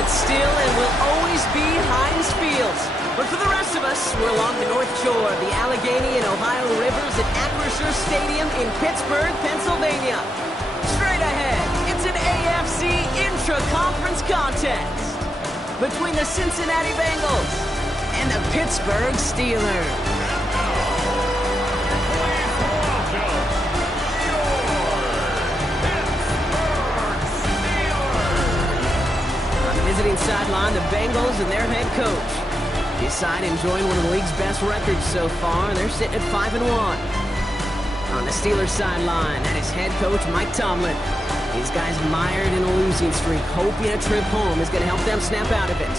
sit still and will always be Heinz Fields. But for the rest of us, we're along the north shore of the Allegheny and Ohio rivers at Acrisure Stadium in Pittsburgh, Pennsylvania. Straight ahead, it's an AFC intra-conference contest between the Cincinnati Bengals and the Pittsburgh Steelers. Visiting sideline, the Bengals and their head coach. His side enjoying one of the league's best records so far. They're sitting at 5-1. On the Steelers sideline, that is head coach Mike Tomlin. These guys mired in a losing streak, hoping a trip home is going to help them snap out of it.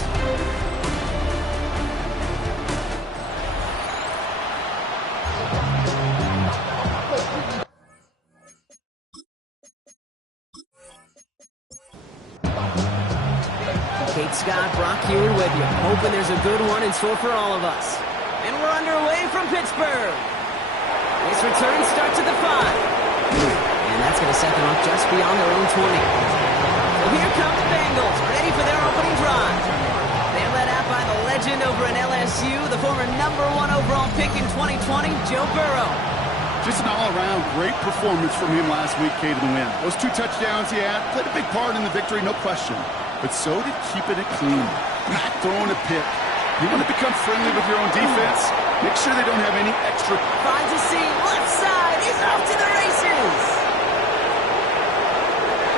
Scott, Brock Hewitt with you, hoping there's a good one in store for all of us. And we're underway from Pittsburgh. This return starts at the 5. And that's going to set them up just beyond their own 20. So here come the Bengals, ready for their opening drive. They're led out by the legend over in LSU, the former #1 overall pick in 2020, Joe Burrow. Just an all-around great performance from him last week, Kate, to the win. Those 2 touchdowns he had played a big part in the victory, no question. But so did keeping it clean, not throwing a pick. You want to become friendly with your own defense? Make sure they don't have any extra. Finds a seam, left side, he's off to the races.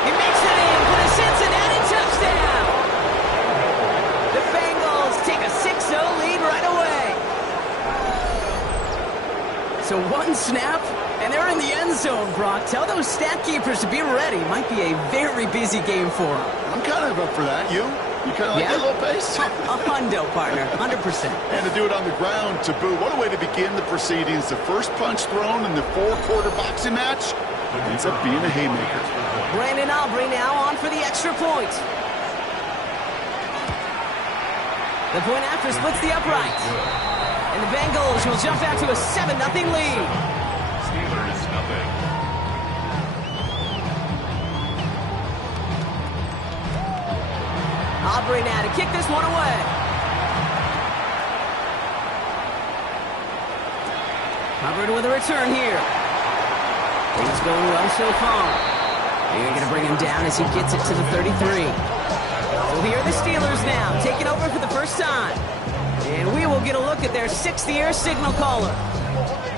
He makes it in for the Cincinnati touchdown. The Bengals take a 6-0 lead right away. So one snap, and they're in the end zone, Brock. Tell those stat keepers to be ready. Might be a very busy game for them. I'm kind of up for that. You kind of like that little pace? A hundo, partner, 100%. And to do it on the ground, to boot. What a way to begin the proceedings. The first punch thrown in the 4-quarter boxing match ends up being a haymaker. Brandon Aubrey now on for the extra point. The point after splits the upright. And the Bengals will jump out to a 7-0 lead. Steelers nothing. Aubrey now to kick this one away. Hubbard with a return here. Things going well so far. They're going to bring him down as he gets it to the 33. So here are the Steelers now, taking over for the first time. And we will get a look at their 6th-year signal caller.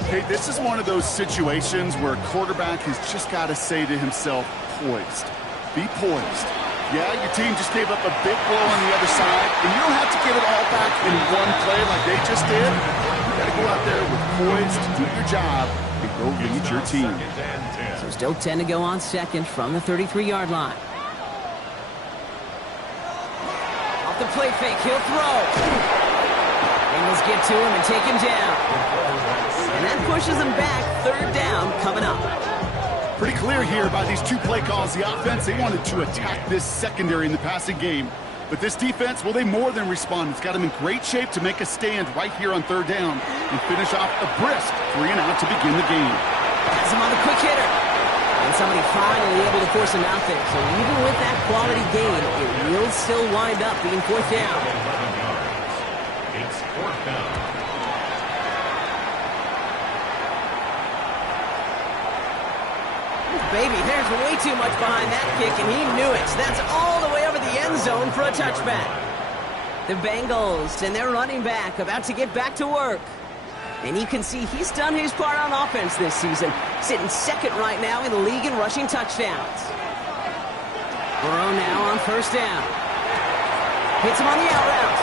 Hey, this is one of those situations where a quarterback has just got to say to himself, poised. Be poised. Yeah, your team just gave up a big blow on the other side, and you don't have to give it all back in one play like they just did. You got to go out there with poise to do your job and go lead your team. So still 10 to go on second from the 33-yard line. Off the play fake, he'll throw. Bengals get to him and take him down. And that pushes him back. 3rd down coming up. Pretty clear here by these 2 play calls. The offense, they wanted to attack this secondary in the passing game. But this defense, well, they more than respond. It's got them in great shape to make a stand right here on 3rd down and finish off a brisk 3-and-out to begin the game. Has him on the quick hitter. And somebody finally able to force him out there. So even with that quality gain, it will still wind up being 4th down. It's 4th down. Baby, there's way too much behind that kick, and he knew it. That's all the way over the end zone for a touchback. The Bengals and their running back about to get back to work. And you can see he's done his part on offense this season, sitting 2nd right now in the league in rushing touchdowns. Burrow now on 1st down. Hits him on the out route.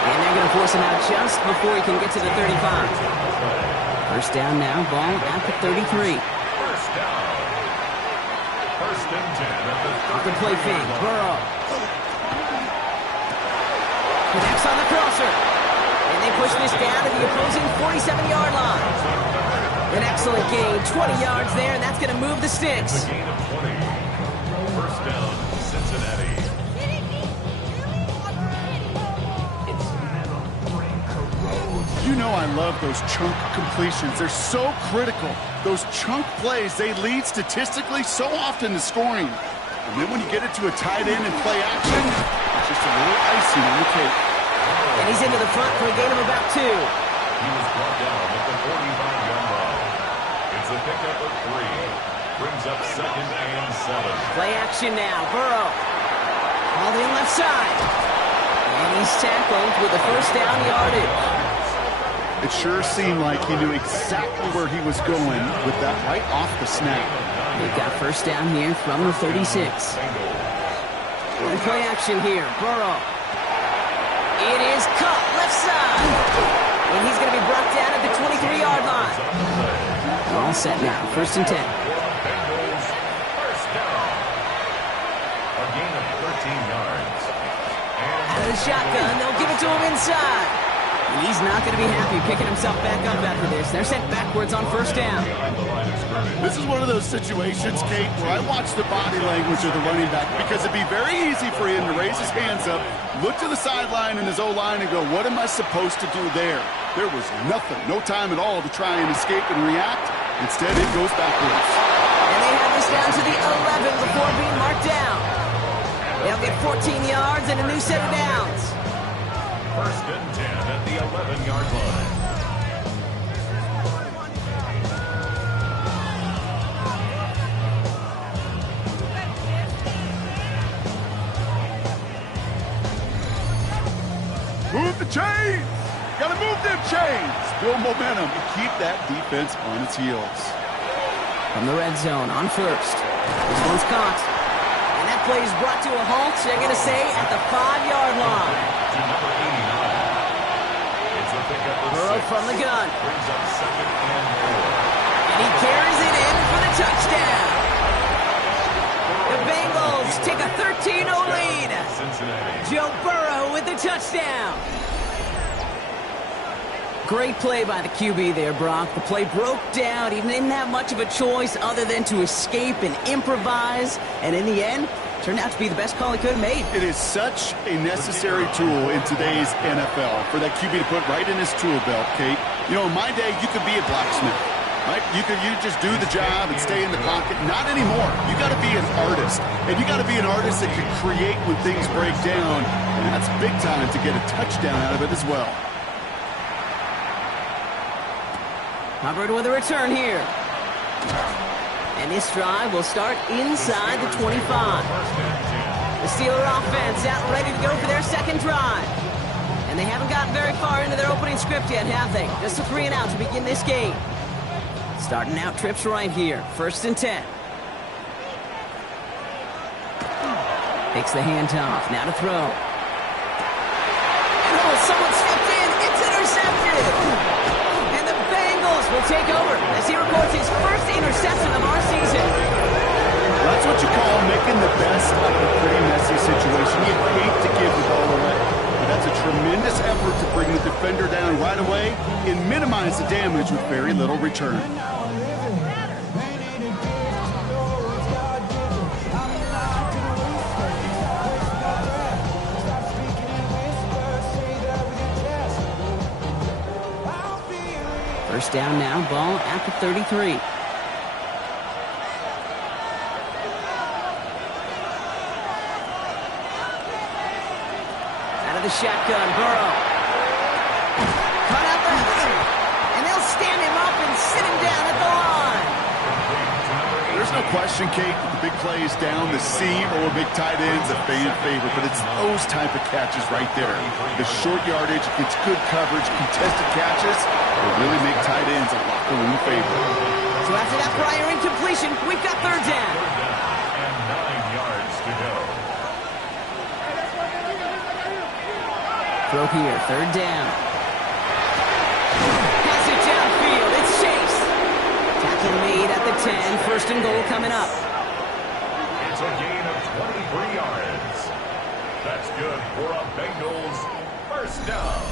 And they're going to force him out just before he can get to the 35. 1st down now, ball at the 33. 1st down. 1st and 10 at the 30. Off the play fake, Burrow. Connects on the crosser. And they push this down to the opposing 47-yard line. An excellent gain, 20 yards there, and that's going to move the sticks. A gain of 20. 1st down, Cincinnati. You know I love those chunk completions. They're so critical. Those chunk plays, they lead statistically so often to scoring. And then when you get it to a tight end and play action, it's just a little icing on the cake. And he's into the front for a gain of about 2. He was brought down at the 45-yard line. It's a pickup of 3. Brings up 2nd and 7. Play action now. Burrow. All the left side. And he's tackled with the first down yardage. It sure seemed like he knew exactly where he was going with that right off the snap. They've got first down here from the 36. And play action here. Burrow. It is caught left side. And he's going to be brought down at the 23-yard line. All set now. 1st and 10. Bengals, first down. A gain of 13 yards. Out of the shotgun. They'll give it to him inside. And he's not going to be happy picking himself back up after this. They're sent backwards on first down. This is one of those situations, Kate, where I watch the body language of the running back because it'd be very easy for him to raise his hands up, look to the sideline and his O-line and go, what am I supposed to do there? There was nothing, no time at all to try and escape and react. Instead, it goes backwards. And they have this down to the 11 before being marked down. They'll get 14 yards and a new set of downs. 1st and 10 at the 11-yard line. Move the chains! Gotta move them chains! Build momentum and keep that defense on its heels. From the red zone on first. This one's caught. And that play is brought to a halt, they're going to say, at the 5-yard line. To number 89. It's a pickup of Burrow 6. from the gun. Brings up 2nd and 4. And he carries it in for the touchdown. The Bengals take a 13-0 lead. Cincinnati. Joe Burrow with the touchdown. Great play by the QB there, Brock. The play broke down. He didn't have much of a choice other than to escape and improvise. And in the end, turned out to be the best call he could have made. It is such a necessary tool in today's NFL for that QB to put right in his tool belt, Kate. You know, in my day, you could be a blacksmith, right? You just do the job and stay in the pocket. Not anymore. You got to be an artist. And you got to be an artist that can create when things break down. And that's big time to get a touchdown out of it as well. Hubbard with a return here. And this drive will start inside the 25. The Steeler offense out ready to go for their second drive. And they haven't gotten very far into their opening script yet, have they? Just a 3 and out to begin this game. Starting out trips right here. 1st and 10. Takes the handoff. Now to throw. And oh, someone stepped in. It's intercepted. And the Bengals will take over as he records his first interception of our season. That's what you call making the best of a pretty messy situation. You hate to give the ball away. But that's a tremendous effort to bring the defender down right away and minimize the damage with very little return. First down now, ball at the 33. Out of the shotgun, Burrow. Cut out left. And they'll stand him up and sit him down at the line. There's no question, Kate, the big plays down the seam or big tight ends a fan favorite, but it's those type of catches right there. The short yardage, it's good coverage, contested catches will really make tight ends a locker room favorite. So after that prior incompletion, we've got third down. And 9 yards to go. Throw here, third down. Pass it downfield, it's Chase. Tackle made at the 10, 1st and goal coming up. It's a gain of 23 yards. That's good for a Bengals first down.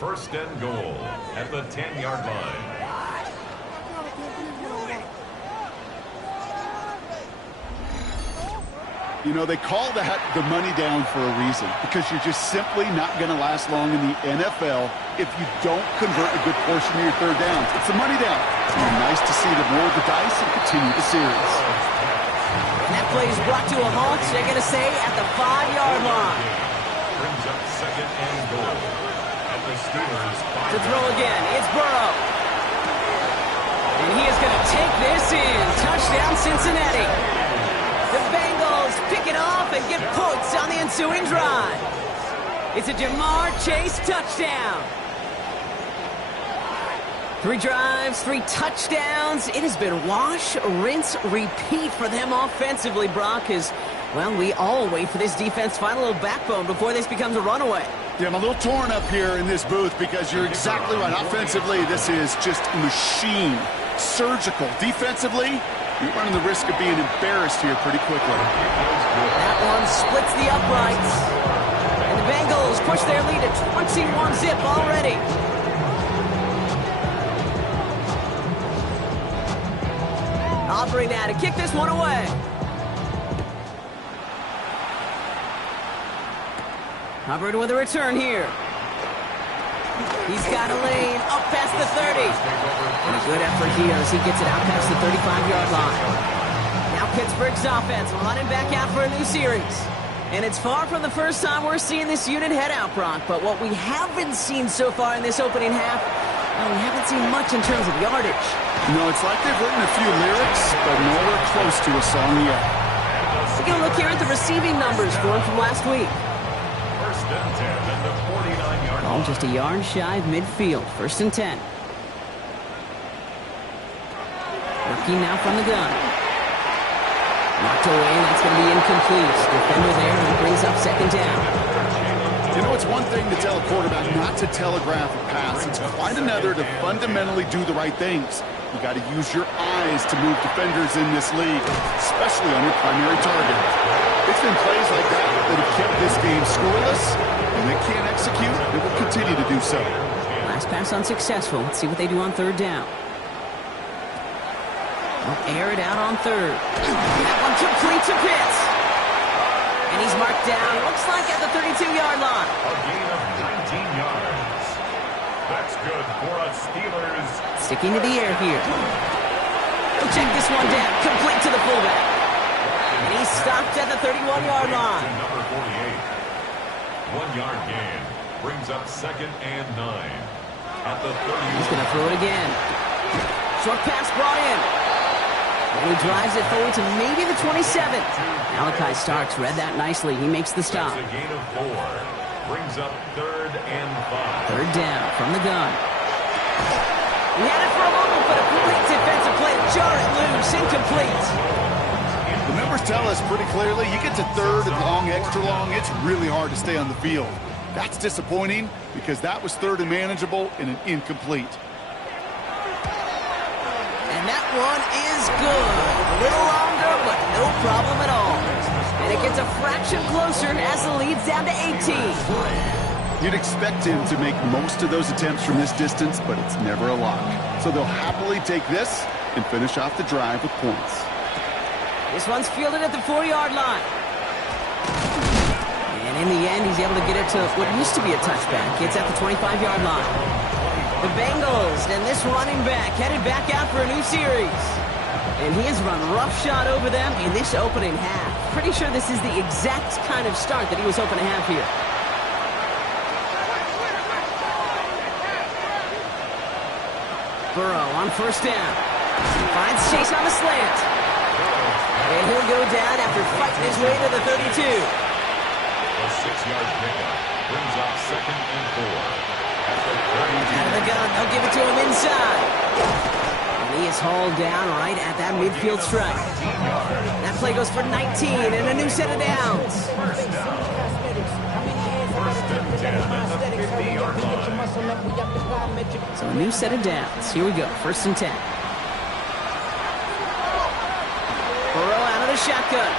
1st and goal at the 10-yard line. You know, they call that the money down for a reason, because you're just simply not going to last long in the NFL if you don't convert a good portion of your third downs. It's a money down. It's nice to see them roll the dice and continue the series. And that play is brought to a halt. They're going to say at the 5-yard line. Brings up second and goal. At the Steelers' 5. To throw again, it's Burrow. And he is going to take this in. Touchdown, Cincinnati. The Bengals pick it off and get points on the ensuing drive. It's a Jamar Chase touchdown. 3 drives, 3 touchdowns. It has been wash, rinse, repeat for them offensively, Brock, as, well, we all wait for this defense to find a little backbone before this becomes a runaway. Yeah, I'm a little torn up here in this booth because you're exactly right. Offensively, this is just a machine. Surgical. Defensively, you're running the risk of being embarrassed here pretty quickly. That one splits the uprights. And the Bengals push their lead to 21-zip already. Aubrey now to kick this one away. Hubbard with a return here. He's got a lane up past the 30. And a good effort here as he gets it out past the 35-yard line. Now Pittsburgh's offense running back out for a new series. And it's far from the first time we're seeing this unit head out, Brock. But what we haven't seen so far in this opening half, well, we haven't seen much in terms of yardage. No, it's like they've written a few lyrics, but nowhere close to a song yet. We're going to look here at the receiving numbers for him from last week. First and 10 at the 49-yard line. Oh, just a yard shy of midfield. First and 10. Working now from the gun. Knocked away, and that's going to be incomplete. Defender there, and brings up second down. You know, it's one thing to tell a quarterback not to telegraph a pass. It's quite another to fundamentally do the right things. You got to use your eyes to move defenders in this league, especially on your primary target. It's been plays like that that have kept this game scoreless, and they can't execute. They will continue to do so. Last pass unsuccessful. Let's see what they do on third down. They'll air it out on third. That one complete to Pitts. And he's marked down, looks like at the 32-yard line. A gain of 19 yards. That's good for us Steelers. Sticking to the air here. We'll check this one down. Complete to the fullback. And he's stopped at the 31-yard line. Number 48. 1-yard gain. Brings up second and 9. At the 30. He's going to throw it again. Short pass brought in. And he drives it forward to maybe the 27. Malachi Starks read that nicely. He makes the stop. That's a gain of 4. Brings up third and 5. Third down from the gun. He had it for a moment, but a great defensive play to jar it loose. Incomplete. The numbers tell us pretty clearly, you get to third and long, extra long, it's really hard to stay on the field. That's disappointing because that was third and manageable and an incomplete. And that one is good. A little longer, but no problem at all. And it gets a fraction closer as the lead's down to 18. You'd expect him to make most of those attempts from this distance, but it's never a lock. So they'll happily take this and finish off the drive with points. This one's fielded at the 4-yard line. And in the end, he's able to get it to what used to be a touchback. It's at the 25-yard line. The Bengals and this running back headed back out for a new series. And he has run roughshod over them in this opening half. Pretty sure this is the exact kind of start that he was hoping to have here. Burrow on first down. Finds Chase on the slant. And he'll go down after fighting his way to the 32. A 6-yard pickup brings up second and 4. Out of the gun, they'll give it to him inside. And he is hauled down right at that midfield stripe. That play goes for 19 and a new set of downs. First and 10 at the 50-yard line. So a new set of downs. Here we go, first and 10. Burrow out of the shotgun.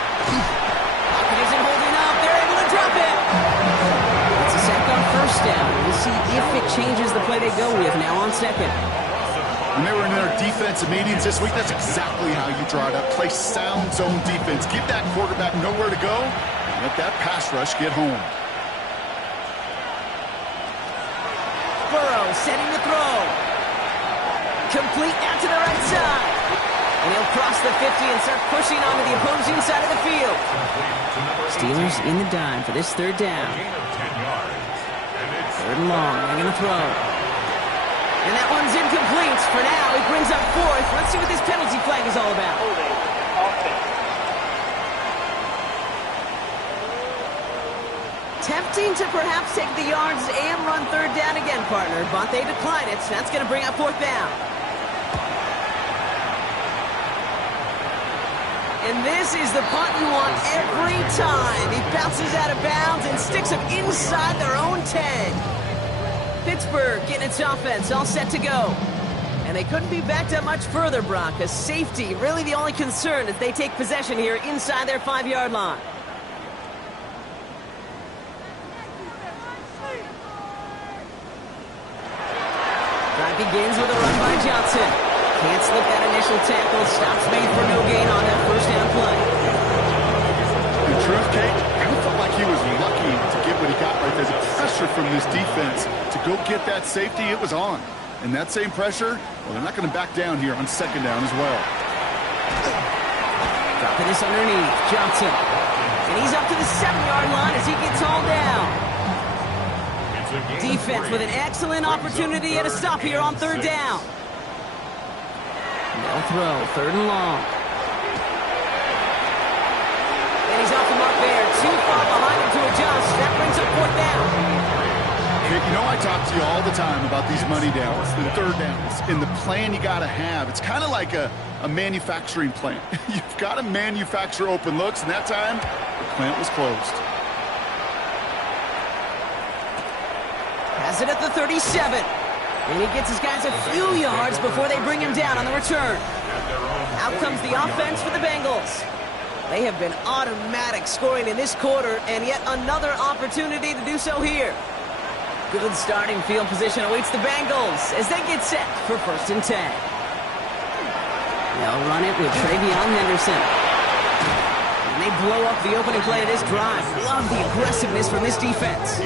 Pocket isn't holding up. They're able to drop it. It's a sack on first down. We'll see if it changes the play they go with now on second. When they were in their defensive meetings this week, that's exactly how you draw it up. Play sound zone defense. Give that quarterback nowhere to go, and let that pass rush get home. Burrow setting the throw. Complete out to the right side. And he'll cross the 50 and start pushing onto the opposing side of the field. Steelers in the dime for this third down. Third and long. They're going to throw. And that one's incomplete. For now, he brings up fourth. Let's see what this penalty flag is all about. Tempting to perhaps take the yards and run third down again, partner, but they decline it. That's going to bring up fourth down. And this is the punt you want every time. He bounces out of bounds and sticks them inside their own 10. Pittsburgh getting its offense all set to go. And they couldn't be backed up much further, Brock. A safety, really the only concern as they take possession here inside their 5-yard line. Drive begins with a run by Johnson. Can't slip that initial tackle. Stops made for no gain on that first down play. In truth, Kate, I felt like he was lucky to get what he got right there. The pressure from this defense to go get that safety, it was on. And that same pressure, well, they're not going to back down here on second down as well. Dropping this underneath. Johnson. And he's up to the 7-yard line as he gets hauled down. Defense with an excellent opportunity at a stop here on third down. They'll throw, third and long. And he's off the mark there. Too far behind him to adjust. That brings up fourth down. You know, I talk to you all the time about these money downs, the third downs, and the plan you got to have. It's kind of like a manufacturing plant. You've got to manufacture open looks, and that time, the plant was closed. Has it at the 37. And he gets his guys a few yards before they bring him down on the return. Out comes the offense for the Bengals. They have been automatic scoring in this quarter, and yet another opportunity to do so here. Good starting field position awaits the Bengals as they get set for first and 10. They'll run it with Travion Henderson. And they blow up the opening play of this drive. Love the aggressiveness from this defense.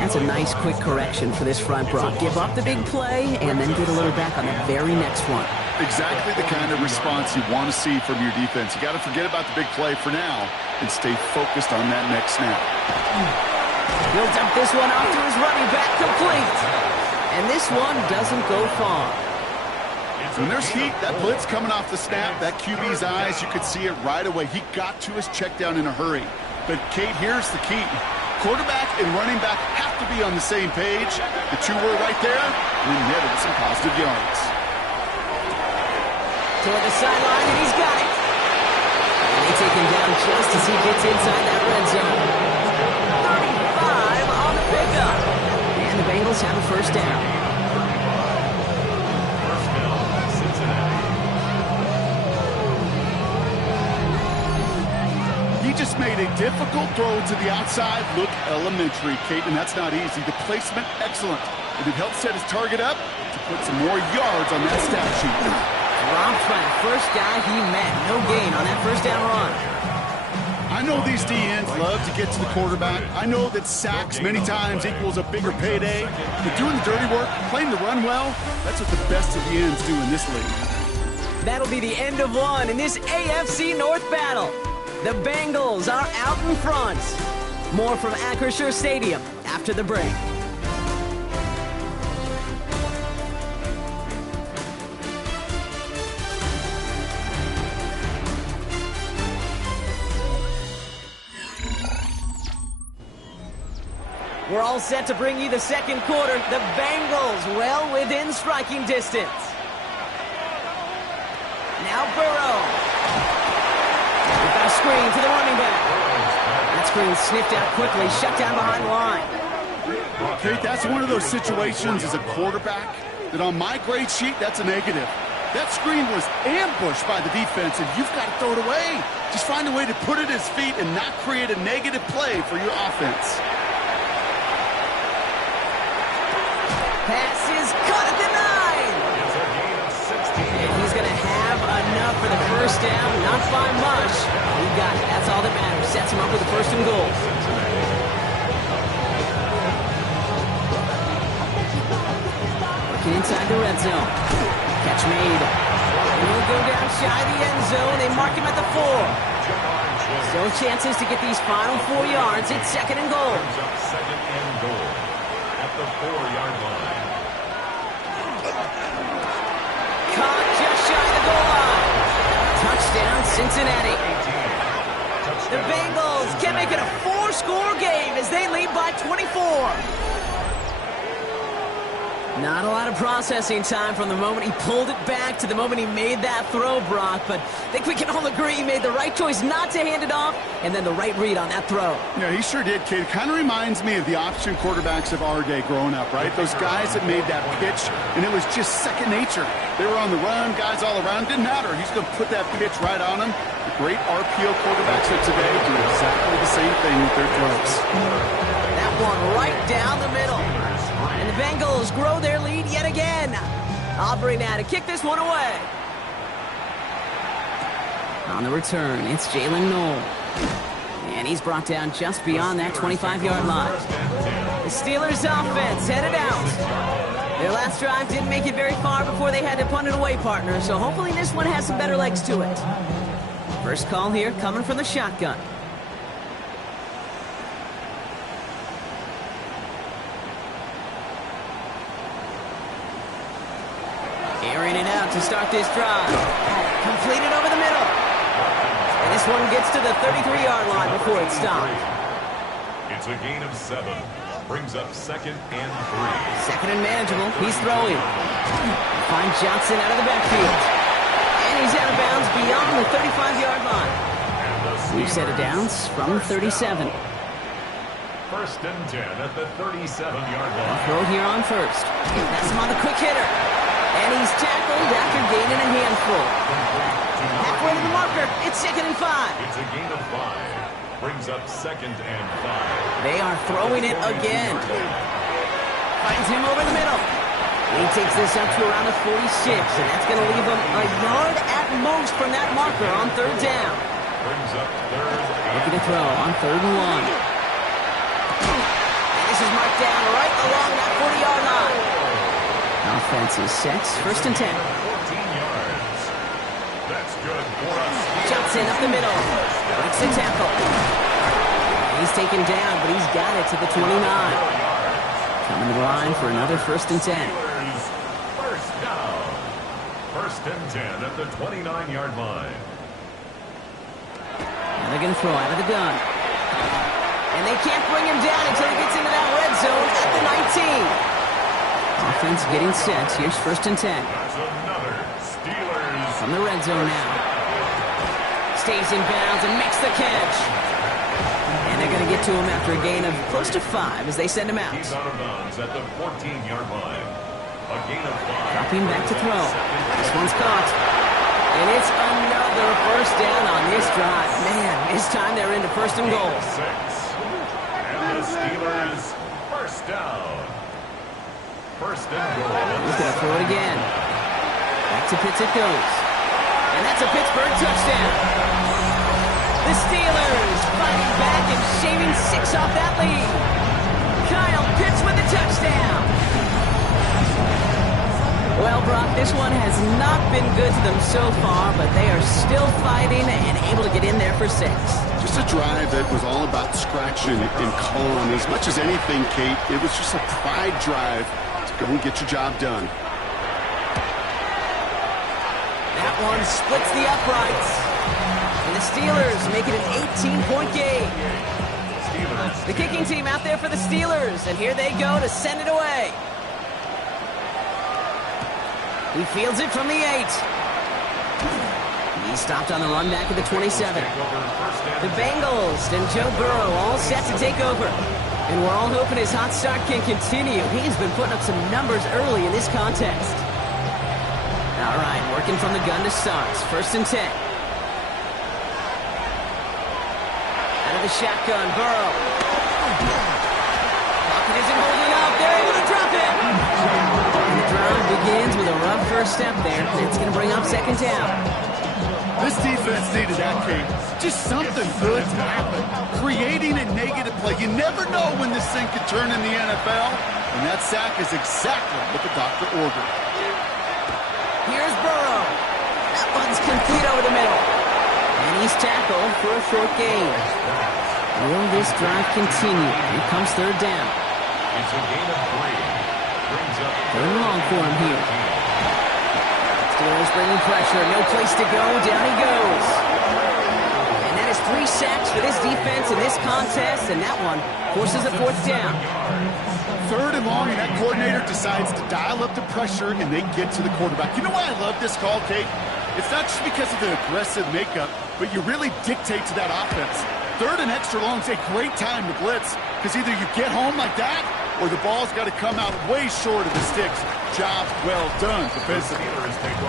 That's a nice quick correction for this front, Brock. Give up the big play and then get a little back on the very next one. Exactly the kind of response you want to see from your defense. You got to forget about the big play for now and stay focused on that next snap. Builds up this one off to his running back, complete. And this one doesn't go far. When there's heat, that blitz coming off the snap, that QB's eyes, you could see it right away. He got to his check down in a hurry. But, Kate, here's the key. Quarterback and running back have to be on the same page. The two were right there, and netted some positive yards. Toward the sideline, and he's got it. And they take him down just as he gets inside that red zone. 35 on the pickup. And the Bengals have a first down. He just made a difficult throw to the outside look elementary, Kate, and that's not easy. The placement, excellent. And it helped set his target up to put some more yards on that stat sheet. Dropped by the first guy he met. No gain on that first down run. I know these DNs love to get to the quarterback. I know that sacks many times equals a bigger payday. But doing the dirty work, playing the run well, that's what the best of the ends do in this league. That'll be the end of one in this AFC North battle. The Bengals are out in front. More from Acrisure Stadium after the break. We're all set to bring you the second quarter. The Bengals well within striking distance. Now Burrow. We've got a screen to the running back. That screen sniffed out quickly, shut down behind the line. Okay, that's one of those situations as a quarterback that on my grade sheet, that's a negative. That screen was ambushed by the defense, and you've got to throw it away. Just find a way to put it at his feet and not create a negative play for your offense. Pass is caught at the 9. And he's going to have enough for the first down. Not by much. He got it. That's all that matters. Sets him up with a first and goal. Working inside the red zone. Catch made. He'll go down shy of the end zone. They mark him at the 4. Still chances to get these final 4 yards. It's second and goal. Second and goal at the 4-yard line. Caught just shy of the goal line. Touchdown, Cincinnati. The Bengals can make it a 4-score game as they lead by 24. Not a lot of processing time from the moment he pulled it back to the moment he made that throw, Brock. But I think we can all agree he made the right choice not to hand it off and then the right read on that throw. Yeah, he sure did, kid. Kind of reminds me of the option quarterbacks of our day growing up, right? Those guys that made that pitch, and it was just second nature. They were on the run, guys all around. Didn't matter. He's going to put that pitch right on him. The great RPO quarterbacks of today do exactly the same thing with their throws. That one right down the middle. And the Bengals grow their lead yet again. Aubrey now to kick this one away. On the return, it's Jalen Knoll. And he's brought down just beyond that 25-yard line. The Steelers' offense headed out. Their last drive didn't make it very far before they had to punt it away, partner. So hopefully this one has some better legs to it. First call here coming from the shotgun. Airing it out to start this drive. Completed over the middle. And this one gets to the 33-yard line before it stopped. It's a gain of 7. Brings up second and 3. Second and manageable. He's throwing. Finds Johnson out of the backfield. And he's out of bounds beyond the 35-yard line. We've set it down from 37. First and 10 at the 37-yard line. Throw here on first. That's him on the quick hitter. And he's tackled after gaining a handful. Halfway to the marker. It's second and 5. It's a gain of 5. Brings up second and 5. They are throwing it again. Finds him over the middle. He takes this up to around the 46, and that's going to leave him a yard at most from that marker on third down. Brings up third. Looking to throw on third and 1. And this is marked down right along that 40-yard line. Offense is set. First and 10. 14 yards. That's good for us. Johnson up the middle. Breaks the tackle. He's taken down, but he's got it to the 29. Coming to the line for another first and 10. First down. First and 10 at the 29-yard line. And they're going to throw out of the gun. And they can't bring him down until he gets into that red zone at the 19. Offense getting set. Here's first and 10. That's another Steelers. From the red zone now. Stays in bounds and makes the catch. And they're going to get to him after a gain of close to 5 as they send him out. He's out of bounds at the 14-yard line. A gain of 5. Dropping back to throw. This one's caught. And it's another first down on this drive. Man, this time they're into first and goal. 6. And the Steelers first down. First and goal. He's going to throw it again. Back to Pitts it goes. And that's a Pittsburgh touchdown. The Steelers fighting back and shaving 6 off that lead. Kyle Pitts with the touchdown. Well, Brock, this one has not been good to them so far, but they are still fighting and able to get in there for 6. Just a drive that was all about scratching and clawing. As much as anything, Kate, it was just a pride drive to go and get your job done. That one splits the uprights. And the Steelers make it an 18-point game. The kicking team out there for the Steelers, and here they go to send it away. He fields it from the 8. He stopped on the run back at the 27. The Bengals and Joe Burrow all set to take over. And we're all hoping his hot start can continue. He's been putting up some numbers early in this contest. All right, working from the gun to start. First and 10. Out of the shotgun, Burrow. Pocket isn't holding up. They're able to drop it. And the drive begins with a rough first step there. It's going to bring up second down. This defense needed that, Kate. Just something good to happen. Creating a negative play. You never know when this thing could turn in the NFL. And that sack is exactly what the doctor ordered. Here's Burrow. complete over the middle. And he's tackled for a short gain. Will this drive continue? Here comes third down. It's a gain of 3. Brings up Third and long for him here. Steelers bringing pressure. No place to go. Down he goes. And that is 3 sacks for this defense in this contest. And that one forces a fourth down. Third and long, and that coordinator decides to dial up the pressure, and they get to the quarterback. You know why I love this call, Kate? It's not just because of the aggressive makeup, but you really dictate to that offense. Third and extra long is a great time to blitz, because either you get home like that, or the ball's got to come out way short of the sticks. Job well done defensively.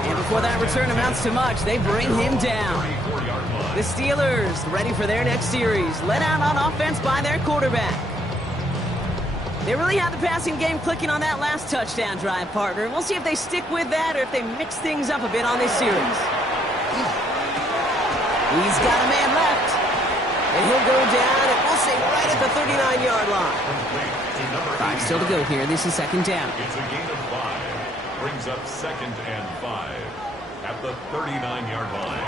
And before that return amounts to much, they bring him down. The Steelers ready for their next series, led out on offense by their quarterback. They really had the passing game clicking on that last touchdown drive, partner. And we'll see if they stick with that or if they mix things up a bit on this series. He's got a man left. And he'll go down, and we'll say right at the 39-yard line. 5 still to go here. This is second down. It's a gain of 5. Brings up second and 5 at the 39-yard line.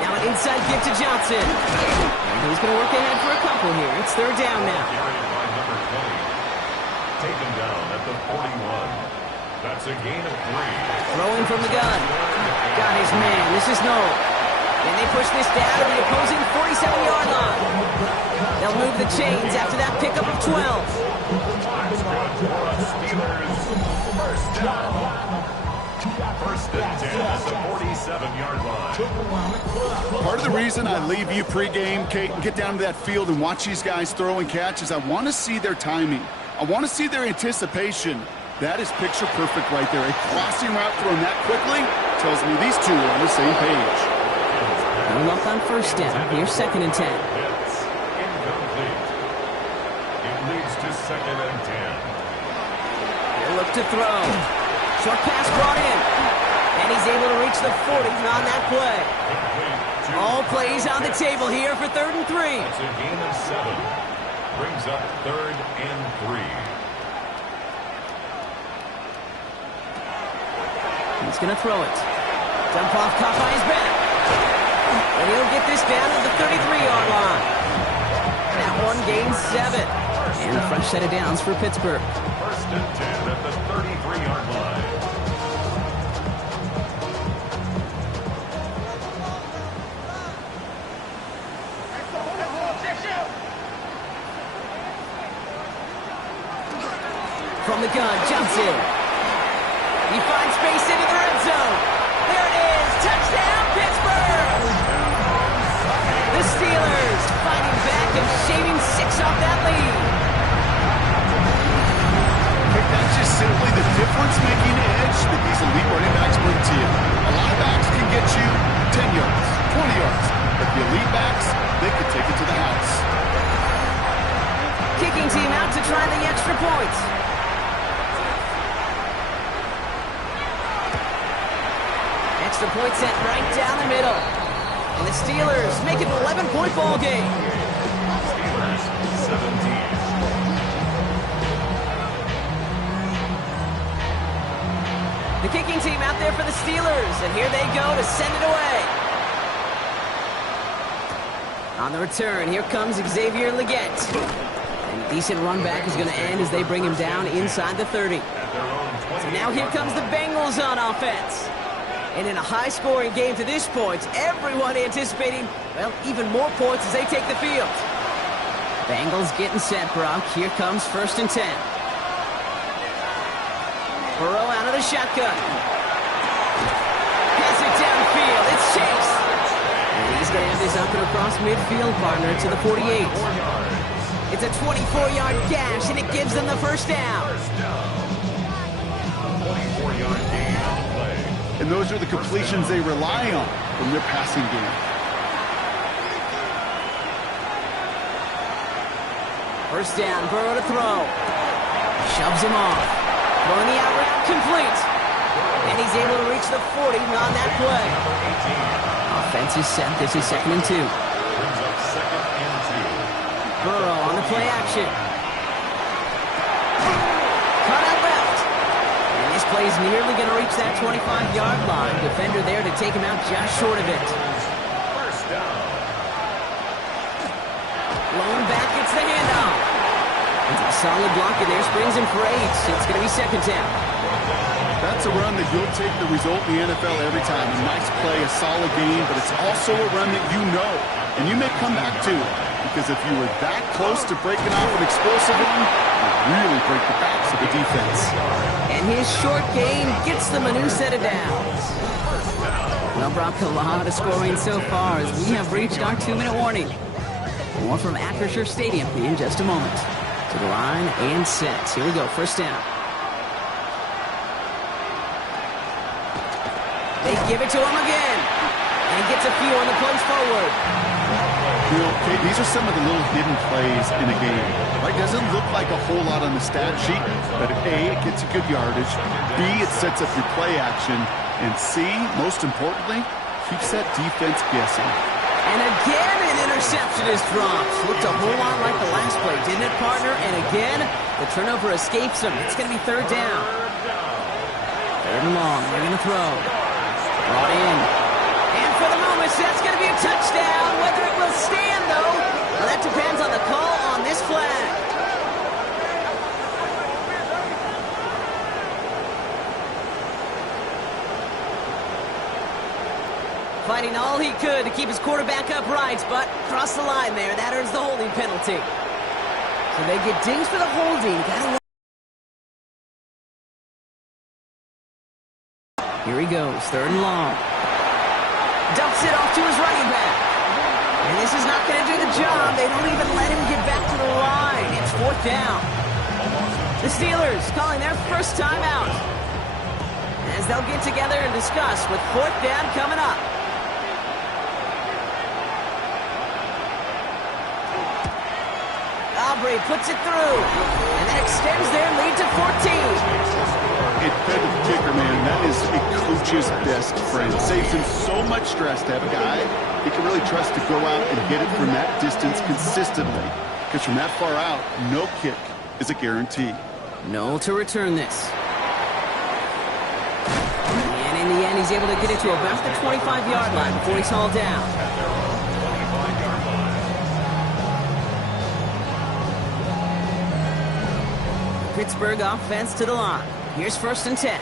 Now an inside give to Johnson. And he's going to work ahead for a couple here. It's third down now. Carried by number 20. Taken down at the 41. That's a gain of 3. Throwing from the gun. Got his man. This is Noel. And they push this down to the opposing 47-yard line. They'll move the chains after that pickup of 12. That's good for us Steelers. First down. First and 10 at the 47-yard line. Part of the reason I leave you pregame, Kate, and get down to that field and watch these guys throw and catch is I want to see their timing. I want to see their anticipation. That is picture perfect right there. A crossing route thrown that quickly tells me these two are on the same page. Coming up on first down. Here's second and 10. It's incomplete. It leads to second and 10. They'll look to throw. Short pass brought in. And he's able to reach the 40 on that play. All plays on the table here for third and 3. It's a gain of 7. Brings up third and 3. He's going to throw it. Dump off, caught by his back. And he'll get this down to the 33-yard line. That one gains 7. And a fresh set of downs for Pittsburgh. First and 10 at the 33-yard line. From the gun, Johnson. He finds space into the red zone. There it is. Touchdown, Pittsburgh. The Steelers fighting back and shaving 6 off that lead. That's just simply the difference-making edge that these elite running backs bring to you. A lot of backs can get you 10 yards, 20 yards. But the elite backs, they could take it to the house. Kicking team out to try the extra points. Extra point set right down the middle. And the Steelers make it an 11-point ball game. Steelers 17. The kicking team out there for the Steelers, and here they go to send it away. On the return, here comes Xavier Leggett. And a decent run back is going to end as they bring him down inside the 30. So now here comes the Bengals on offense. And in a high-scoring game to this point, everyone anticipating, well, even more points as they take the field. Bengals getting set, Brock. Here comes first and 10. Burrow out of the shotgun. Pass it downfield. It's Chase. And he's going to have this up and across midfield, partner, to the 48. It's a 24-yard gash, and it gives them the first down. 24-yard gain on the play. And those are the completions they rely on from their passing game. First down, Burrow to throw. Shoves him off. Throwing the out route complete. And he's able to reach the 40 on that play. Offense is set. This is second and 2. Brings up second and 2. Burrow on the play action. Cut out left. And this play's nearly going to reach that 25-yard line. Defender there to take him out just short of it. First down. Lone back gets the handoff. It's a solid block in there. Springs him for 8. It's going to be second down. That's a run that you'll take the result in the NFL every time. A nice play, a solid game, but it's also a run that you know, and you may come back to. Because if you were that close to breaking off an explosive one, you really break the backs of the defense. And his short gain gets them a new set of downs. Well, Brock, a lot of scoring so far as we have reached our 2-minute warning. More from Acrisure Stadium in just a moment. To the line and set. Here we go, first down. They give it to him again. And he gets a few on the plays forward. Okay, these are some of the little hidden plays in a game. Right? Doesn't look like a whole lot on the stat sheet, but A, it gets you good yardage. B, it sets up your play action. And C, most importantly, keeps that defense guessing. And again, an interception is dropped. Looked a whole lot like the last play, didn't it, partner? And again, the turnover escapes him. It's going to be third down. Third and long. They're going to throw. Brought in. And for the moment, that's going to be a touchdown. Whether it will stand, though, well, that depends on the call on this flag. Fighting all he could to keep his quarterback upright, but crossed the line there. That earns the holding penalty. So they get dinged for the holding. Here he goes, third and long. Dumps it off to his running back. And this is not going to do the job. They don't even let him get back to the line. It's fourth down. The Steelers calling their first timeout, as they'll get together and discuss with fourth down coming up. Aubrey puts it through, and that extends their lead to 14. It fed the kicker, man. That is a coach's best friend. Saves him so much stress to have a guy he can really trust to go out and hit it from that distance consistently. Because from that far out, no kick is a guarantee. No to return this. And in the end, he's able to get it to about the 25-yard line before he's hauled down. Pittsburgh offense to the line. Here's first and 10.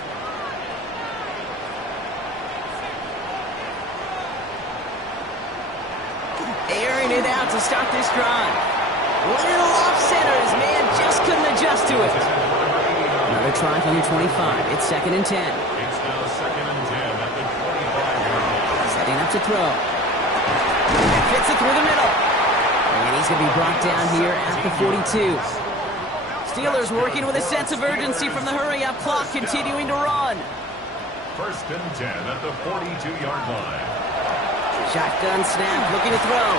Airing it out to start this drive. A little off center. His man just couldn't adjust to it. Another try from the 25. It's second and 10. It's now second and 10 at the 25-yard line. Setting up to throw. And fits it through the middle. And he's going to be brought down here at the 42. Steelers working with a sense of urgency from the hurry-up clock, continuing to run. First and 10 at the 42-yard line. Shotgun snap, looking to throw.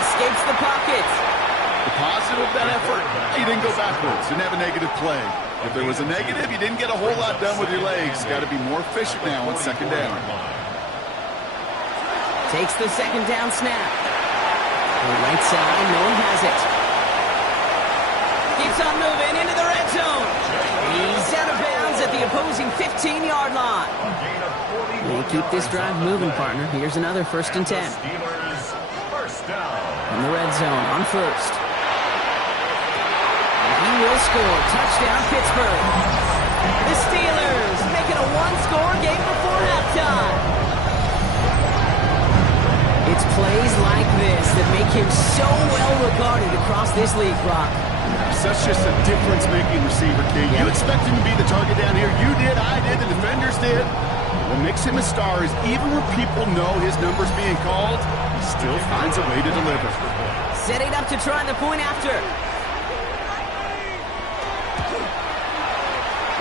Escapes the pocket. The positive of that effort, you didn't go backwards. Didn't have a negative play. If there was a negative, you didn't get a whole lot done with your legs. Got to be more efficient now on second down. Takes the second down snap. The right side, no one has it. Keeps on moving into the red zone. He's out of bounds at the opposing 15-yard line. They keep this drive moving, partner. Here's another first and 10. Steelers first down. In the red zone on first. And he will score. Touchdown, Pittsburgh. The Steelers making a one-score game before halftime. It's plays like this that make him so well regarded across this league, Brock. Such just a difference-making receiver, King. You expect him to be the target down here. You did, I did, the defenders did. What makes him a star is even when people know his number's being called, he still finds a way to deliver. Setting up to try the point after.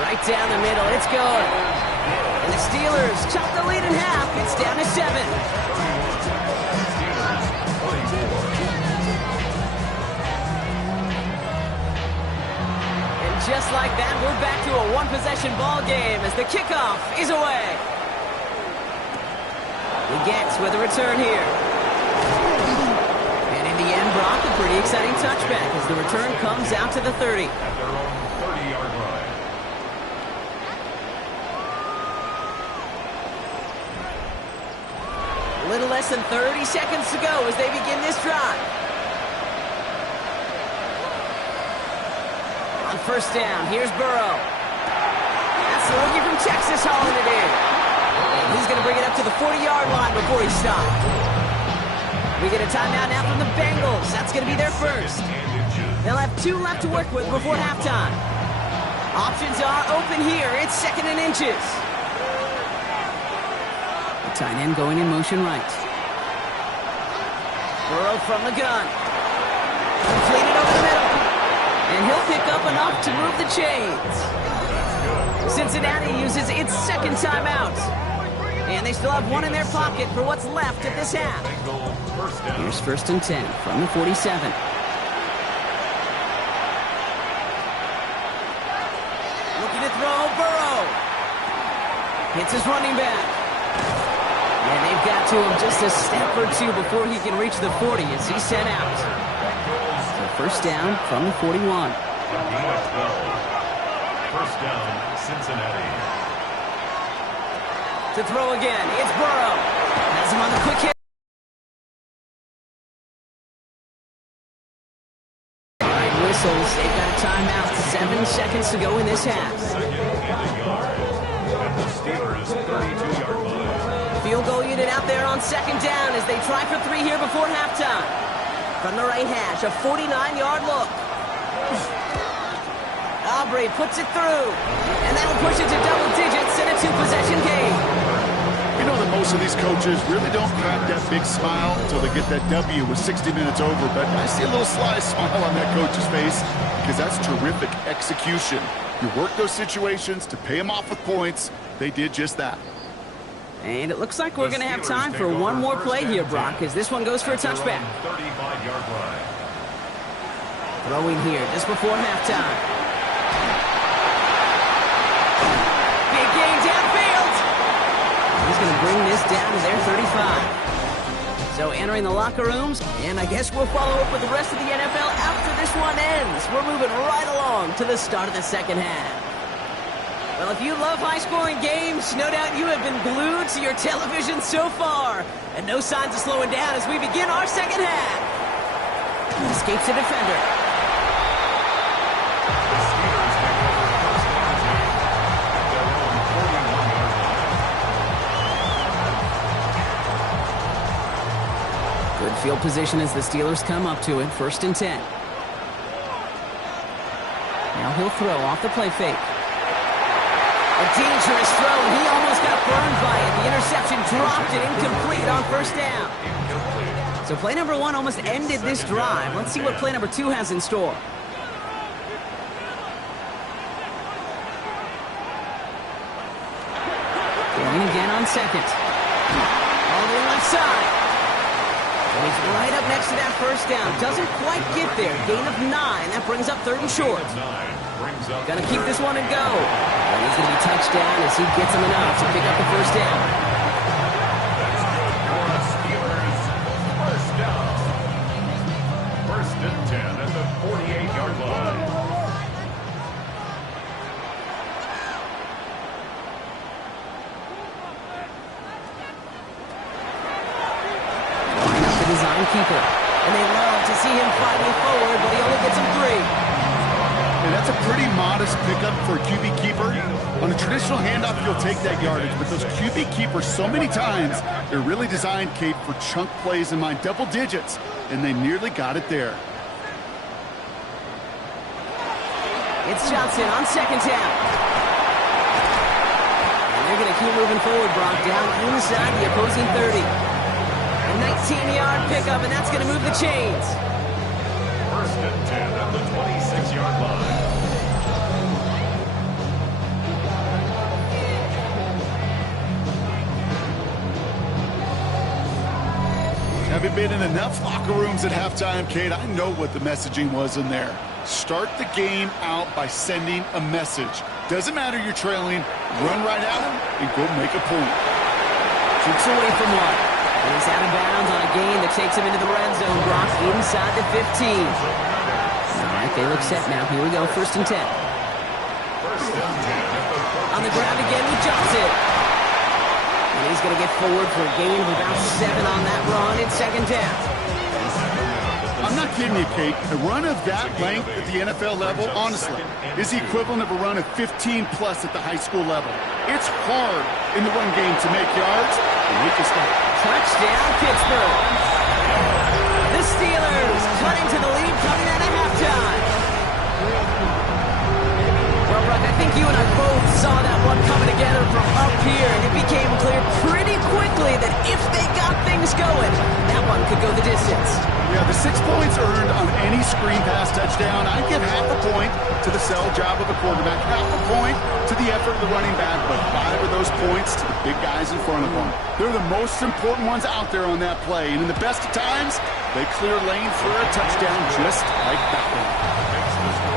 Right down the middle, it's good. And the Steelers chop the lead in half. It's down to 7. Just like that, we're back to a one-possession ball game as the kickoff is away. He gets with a return here. And in the end, Brock, a pretty exciting touchback as the return comes out to the 30. At their own 30-yard line. little less than 30 seconds to go as they begin this drive. On first down, here's Burrow. That's the rookie from Texas hauling it in. And he's going to bring it up to the 40-yard line before he stops. We get a timeout now from the Bengals. That's going to be their first. They'll have 2 left to work with before halftime. Options are open here. It's 2nd and inches. The tight end going in motion right. Burrow from the gun. Completed over the middle. And he'll pick up enough to move the chains. Cincinnati uses its 2nd timeout. And they still have 1 in their pocket for what's left of this half. Here's 1st and 10 from the 47. Looking to throw, Burrow. Hits his running back. And they've got to him just a step or 2 before he can reach the 40 as he's sent out. So first down from the 41. First down, Cincinnati. To throw again, it's Burrow. Has him on the quick hit. All right, whistles. They've got a timeout. 7 seconds to go in this half. 2nd and a yard. At the Steelers' 32-yard line. Field goal unit out there on 2nd down as they try for 3 here before halftime. From the right hash, a 49-yard look. Aubrey puts it through, and that'll push it to double digits in a 2-possession game. You know that most of these coaches really don't crack that big smile until they get that W with 60 minutes over, but I see a little sly smile on that coach's face because that's terrific execution. You work those situations to pay them off with points. They did just that. And it looks like we're going to have time for one more play here, Brock, as this one goes for a touchback. 35-yard line. Throwing here just before halftime. He's going to bring this down to their 35. So entering the locker rooms, and I guess we'll follow up with the rest of the NFL after this one ends. We're moving right along to the start of the 2nd half. Well, if you love high-scoring games, no doubt you have been glued to your television so far. And no signs of slowing down as we begin our 2nd half. Escapes the defender. Good field position as the Steelers come up to it. 1st and 10. Now he'll throw off the play fake. A dangerous throw, and he almost got burned by it. The interception dropped it incomplete on 1st down. So play number 1 almost ended this drive. Let's see what play number 2 has in store. Going again on 2nd. All the way left side. And he's right up next to that 1st down. Doesn't quite get there. Gain of 9. That brings up 3rd and short. Gonna keep this one and go. And he's gonna be touched down as he gets him enough to pick up the 1st down. That's good for the Steelers. 1st down. 1st and 10 at the 48-yard line. Design keeper. And they love to see him fighting forward, but he only gets him 3. And that's a pretty modest pickup for a QB keeper. On a traditional handoff, you'll take that yardage, but those QB keepers, so many times, they're really designed, Kate, for chunk plays in mind, double digits, and they nearly got it there. It's Johnson on 2nd down. And they're going to keep moving forward, Brock, down inside the opposing 30. A 19-yard pickup, and that's going to move the chains. 1st and 10 at the 26-yard line. Having been in enough locker rooms at halftime, Kate, I know what the messaging was in there. Start the game out by sending a message. Doesn't matter you're trailing, run right at them and go make a point. Kicks away from 1. And he's out of bounds on a gain that takes him into the red zone. Brock inside the 15. All right, they look set now. Here we go, 1st and 10. On the ground again with Johnson. And he's going to get forward for a gain of about 7 on that run in second down. I'm not kidding you, Kate. A run of that length at the NFL level, honestly, is the equivalent of a run of 15-plus at the high school level. It's hard in the run game to make yards and make a stop. Touchdown, Pittsburgh. The Steelers cut into the lead coming out of halftime. Well, Brock, I think you and I both saw that one coming together from up here, and it became clear pretty quickly that if they got things going, that one could go the distance. Yeah, the 6 points earned on any screen pass touchdown, I give half a point to the sell job of the quarterback, half a point to the effort of the running back, but 5 of those points to the big guys in front of them. They're the most important ones out there on that play, and in the best of times, they clear lane for a touchdown just like that one.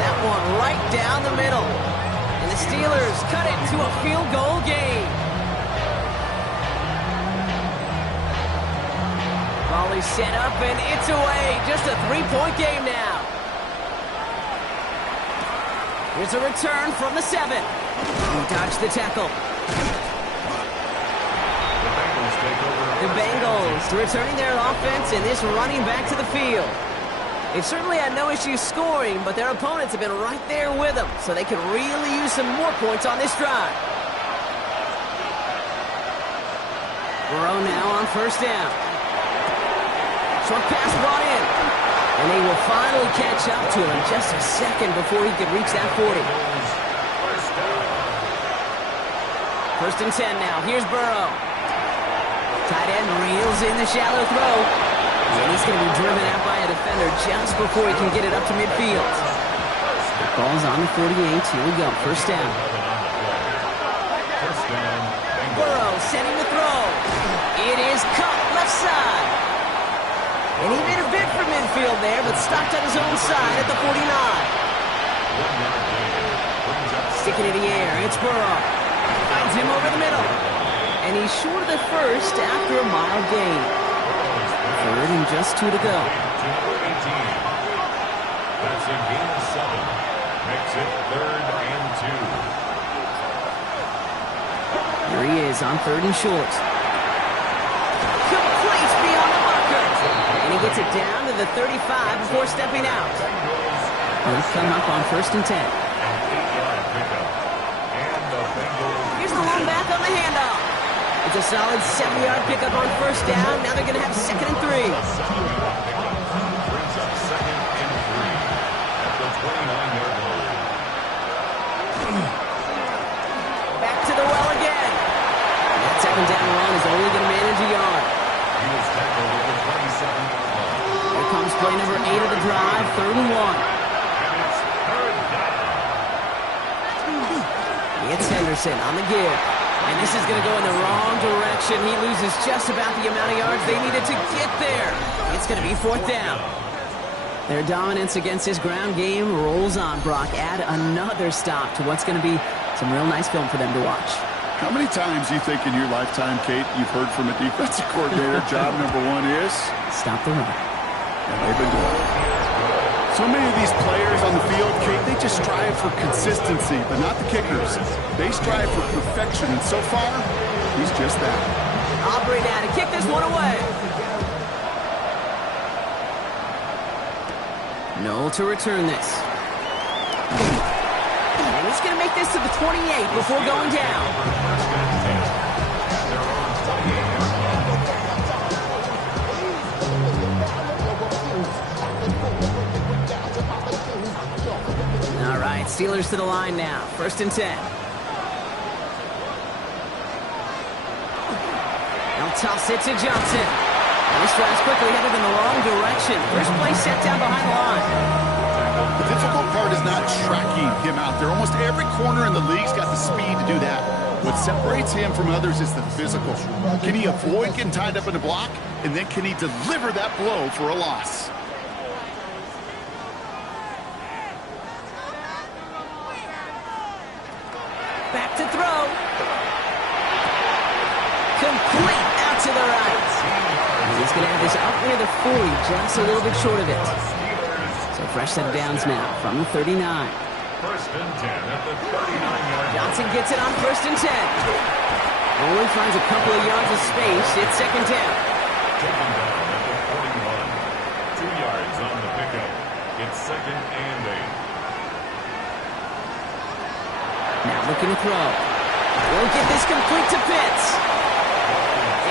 That one right down the middle. And the Steelers cut it to a field goal game. Ball is set up and it's away. Just a 3-point game now. Here's a return from the 7. Dodge the tackle. The Bengals returning their offense and this running back to the field. They've certainly had no issues scoring, but their opponents have been right there with them, so they could really use some more points on this drive. Burrow now on first down. Short pass brought in. And they will finally catch up to him in just a second before he could reach that 40. First and 10 now. Here's Burrow. Tight end reels in the shallow throw. And he's going to be driven out by a defender just before he can get it up to midfield. Ball's on the 48. Here we go. First down. Burrow setting the throw. It is caught left side. And he made a bid for midfield there, but stopped on his own side at the 49. Sticking in the air. It's Burrow. Finds him over the middle. And he's short of the first after a mild gain. Third and just 2 to go. That's a gain of 7. Makes it 3rd and 2. Here he is on 3rd and short. Complete beyond the marker. And he gets it down to the 35 before stepping out. He'll come up on 1st and 10. Here's the long back on the handoff. It's a solid 7-yard pickup on first down. Now they're going to have 2nd and 3. Brings up 2nd and 3 at the 29-yard line. Back to the well again. That 2nd down run is only going to manage a yard. He was tackled at the 27-yard line. Here comes play number 8 of the drive, 3rd and 1. And it's 3rd down. It's Henderson on the give. And this is going to go in the wrong direction. He loses just about the amount of yards they needed to get there. It's going to be 4th down. Their dominance against his ground game rolls on, Brock. Add another stop to what's going to be some real nice film for them to watch. How many times do you think in your lifetime, Kate, you've heard from a defensive coordinator, job number 1 is? Stop the run. And they've been doing it. So many of these players on the field, Kate, they just strive for consistency, but not the kickers. They strive for perfection, and so far, he's just that. Aubrey now to kick this one away. Noel to return this. And he's going to make this to the 28 before going down. All right, Steelers to the line now. 1st and 10. They'll toss it to Johnson. And this drive's quickly headed in the wrong direction. First play set down behind the line. The difficult part is not tracking him out there. Almost every corner in the league's got the speed to do that. What separates him from others is the physical. Can he avoid getting tied up in a block? And then can he deliver that blow for a loss? Back to throw. Complete out to the right. And he's going to have this up near the 40, just a little bit short of it. So fresh set of downs now from the 39. 1st and 10 at the 39-yard line. Johnson gets it on 1st and 10. Only finds a couple of yards of space. It's second down. Taken down at the 41. 2 yards on the pickup. It's second and 8. Now looking to throw. Won't get this complete to Pitts.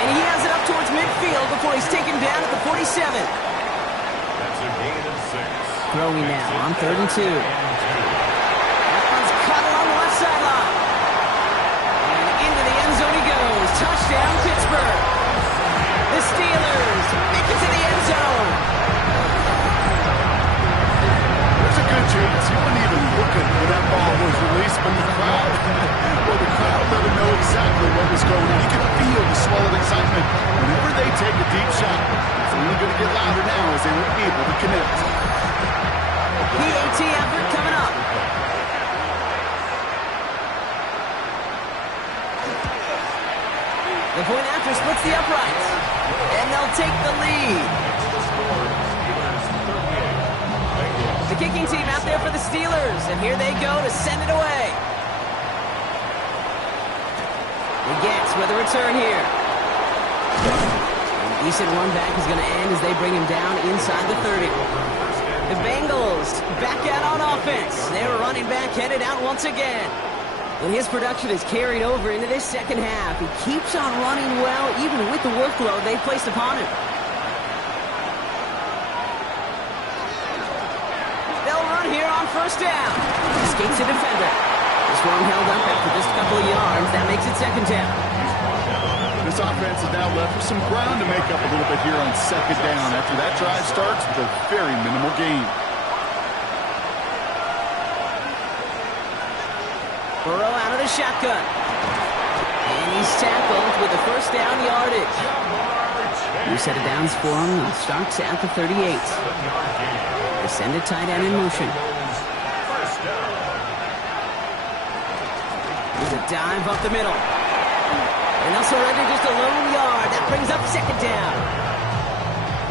And he has it up towards midfield before he's taken down at the 47. That's a gain of 6. Throwing now on 3rd and 2. That one's cut along the left sideline. And into the end zone he goes. Touchdown, Pittsburgh. The Steelers make it to the end zone. There's a good chance he wasn't even looking when that ball was released, but the crowd, well, the crowd let him know exactly what was going on. You can feel the swell of excitement. Whenever they take a deep shot, it's only going to get louder now as they were able to connect. PAT effort coming up. The point after splits the uprights. And they'll take the lead. The kicking team out there for the Steelers. And here they go to send it away. He gets with a return here. A decent run back is going to end as they bring him down inside the 30. The Bengals back out on offense. They're running back headed out once again. And his production is carried over into this second half. He keeps on running well, even with the workload they've placed upon him. They'll run here on first down. Escapes the defender. This one held up after just a couple of yards. That makes it second down. This offense is now left with some ground to make up a little bit here on second down after that drive starts with a very minimal gain. Burrow out of the shotgun. And he's tackled with the first down yardage. New set of downs for him. He starts at the 38. They send a tight end in motion. There's a dive up the middle. And they'll surrender just a lone yard. That brings up second down.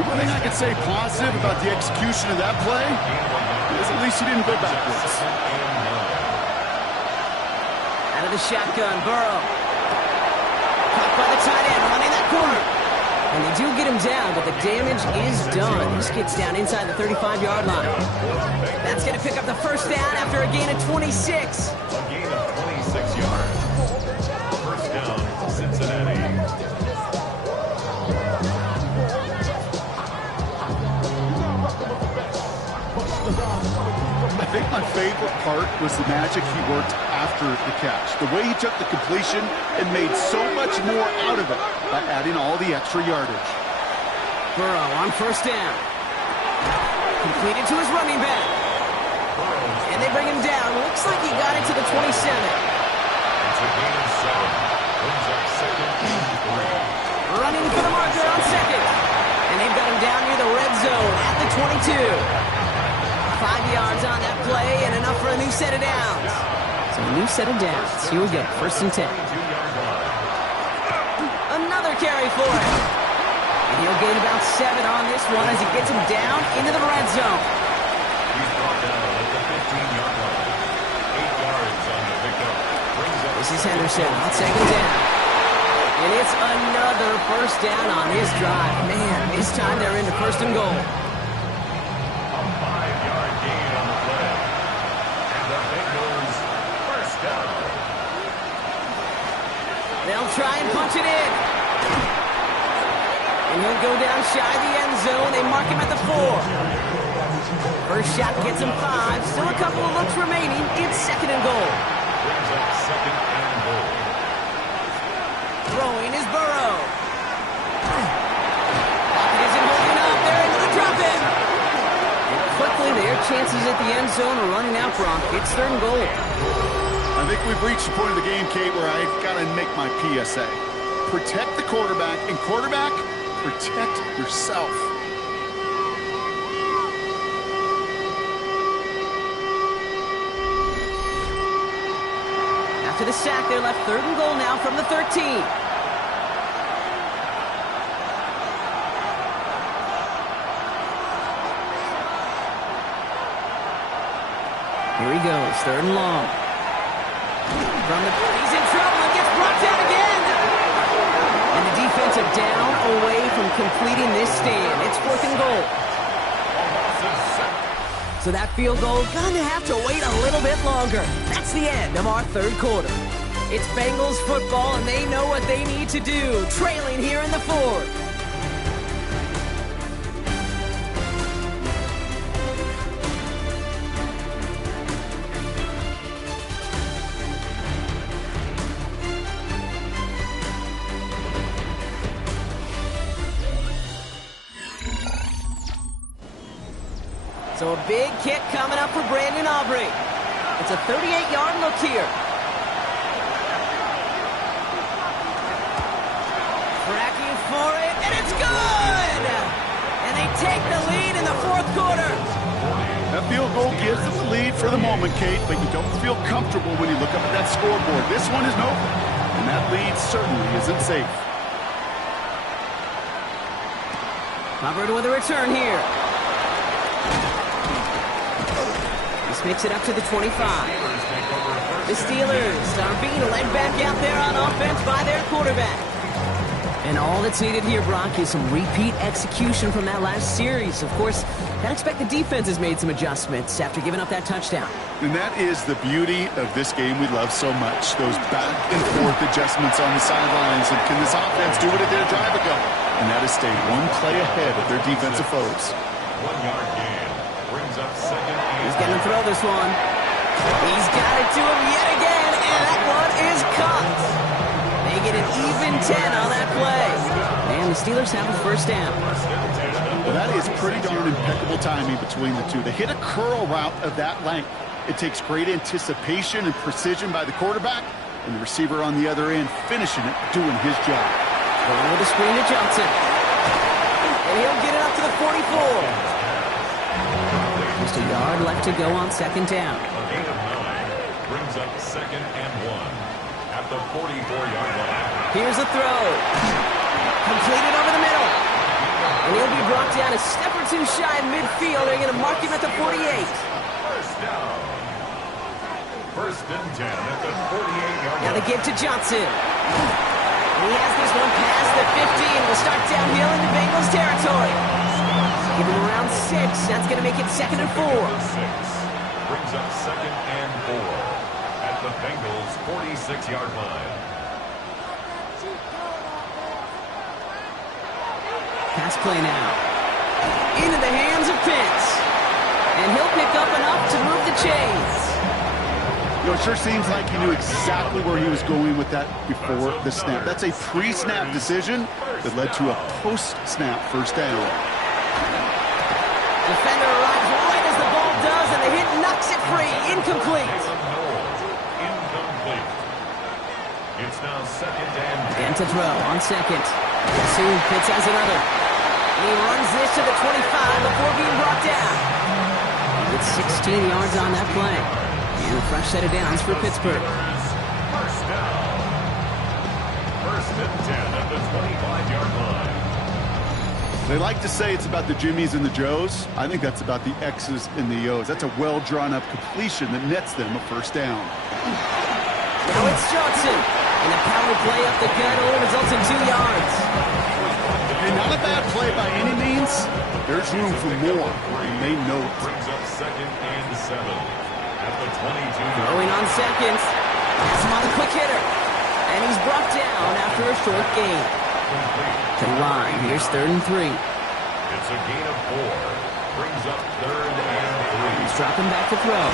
The one thing I can say positive about the execution of that play is at least he didn't go backwards. Out of the shotgun, Burrow. Caught by the tight end, running that corner. And they do get him down, but the damage is done. This gets down inside the 35-yard line. That's going to pick up the first down after a gain of 26. A gain of 26 yards. First down, Cincinnati. I think my favorite part was the magic he worked after the catch. The way he took the completion and made so much more out of it by adding all the extra yardage. Burrow on first down. Completed to his running back. And they bring him down. Looks like he got it to the 27. It's a gain of 7. Brings up second and 3. Running for the marker on second. And they've got him down near the red zone at the 22. 5 yards on that play and enough for a new set of downs. So a new set of downs. Here we go. First and 10. Another carry for him. And he'll gain about 7 on this one as he gets him down into the red zone. He's brought down at the 15-yard line. 8 yards on the pickup. This is Henderson on second down. And it's another first down on his drive. Man, this time they're into first and goal. A 5-yard gain on the play. And the Bengals first down. They'll try and punch it in. And he'll go down shy of the end zone. They mark him at the 4. First shot gets him 5. Still a couple of looks remaining. It's second and goal. Brings up second and goal. Throwing is Burrow. Pocket isn't holding up. They're into the drop-in. And quickly, their chances at the end zone are running out, Bronk. It's third and goal. I think we've reached the point of the game, Kate, where I've got to make my PSA. Protect the quarterback, and quarterback, protect yourself. After the sack, they're left third and goal now from the 13. Here he goes, third and long. From the he's in trouble and gets brought down again. completing this stand. It's 4th and goal. So that field goal gonna have to wait a little bit longer. That's the end of our 3rd quarter. It's Bengals football, and they know what they need to do, trailing here in the 4th. So a big kick coming up for Brandon Aubrey. It's a 38-yard look here. Tracking for it, and it's good! And they take the lead in the 4th quarter. That field goal gives them the lead for the moment, Kate, but you don't feel comfortable when you look up at that scoreboard. This one is over, and that lead certainly isn't safe. Hubbard with a return here. This makes it up to the 25. The Steelers are being led back out there on offense by their quarterback. And all that's needed here, Brock, is some repeat execution from that last series. Of course, I expect the defense has made some adjustments after giving up that touchdown. And that is the beauty of this game we love so much, those back and forth adjustments on the sidelines. And can this offense do what it did a drive ago? And that is stay one play ahead of their defensive foes. 1-yard gain brings up 2nd. He's going to throw this one. He's got it to him yet again, and that one is caught. They get an even 10 on that play. And the Steelers have a 1st down. Well, that is pretty darn impeccable timing between the two. They hit a curl route of that length. It takes great anticipation and precision by the quarterback, and the receiver on the other end finishing it, doing his job. Going with a screen to Johnson. And he'll get it up to the 44. Just a yard left to go on 2nd down. A gain of 9 brings up 2nd and 1 at the 44-yard line. Here's a throw. Completed over the middle. And he'll be brought down a step or two shy of midfield. They're going to mark him at the 48. 1st down. 1st and 10 at the 48-yard line. Now the give to Johnson. And he has this one past the 50 and will start downhill into Bengals territory. Give him around 6. That's going to make it 2nd and 4. 6 brings up 2nd and 4 at the Bengals 46-yard line. Pass play now. Into the hands of Pitts. And he'll pick up enough to move the chains. You know, it sure seems like he knew exactly where he was going with that before the snap. That's a pre-snap decision that led to a post-snap 1st down. Defender arrives right as the ball does, and the hit knocks it free. Incomplete. Incomplete. It's now 2nd and 10. And to throw on 2nd. Soon Pitts has another. And he runs this to the 25 before being brought down. With 16 yards on that play. And a fresh set of downs for Pittsburgh. 1st down. 1st and 10 at the 25-yard line. They like to say it's about the Jimmies and the Joes. I think that's about the X's and the O's. That's a well-drawn-up completion that nets them a 1st down. Now it's Johnson. And the power play up the gut only results in 2 yards. And not a bad play by any means. There's room for more, and they know it. Brings up 2nd and 7 at the 22. Throwing on 2nd. Has him on the quick hitter. And he's brought down after a short gain. To the line. Here's 3rd and 3. It's a gain of 4. Brings up 3rd and 3. He's dropping back to throw.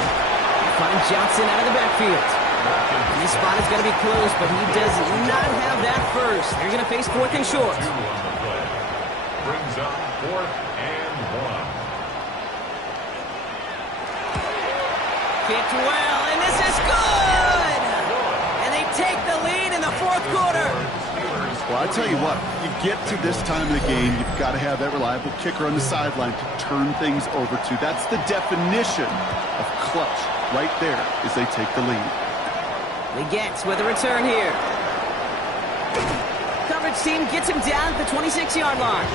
Finds Johnson out of the backfield. And this spot is going to be close, but he does not have that first. They're going to face 4th and short. 2 on the play. Brings up 4th and 1. Kicked well, and this is good! And they take the lead in the 4th quarter. Well, I tell you what, you get to this time of the game, you've got to have that reliable kicker on the sideline to turn things over to. That's the definition of clutch right there as they take the lead. Leggett with a return here. Coverage team gets him down at the 26-yard line.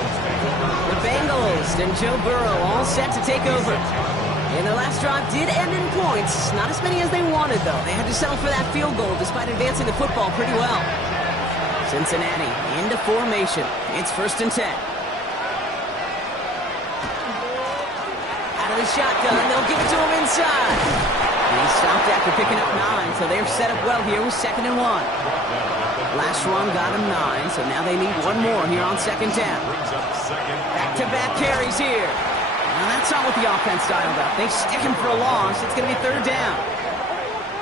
The Bengals and Joe Burrow all set to take over. And their last drive did end in points. Not as many as they wanted, though. They had to settle for that field goal despite advancing the football pretty well. Cincinnati into formation. It's 1st and 10. of the shotgun. They'll give it to him inside. And he stopped after picking up 9, so they're set up well here with 2nd and 1. Last run got him 9, so now they need one more here on 2nd down. Back-to-back carries here. Now that's not what the offense dialed up. They stick him for a loss. It's going to be 3rd down.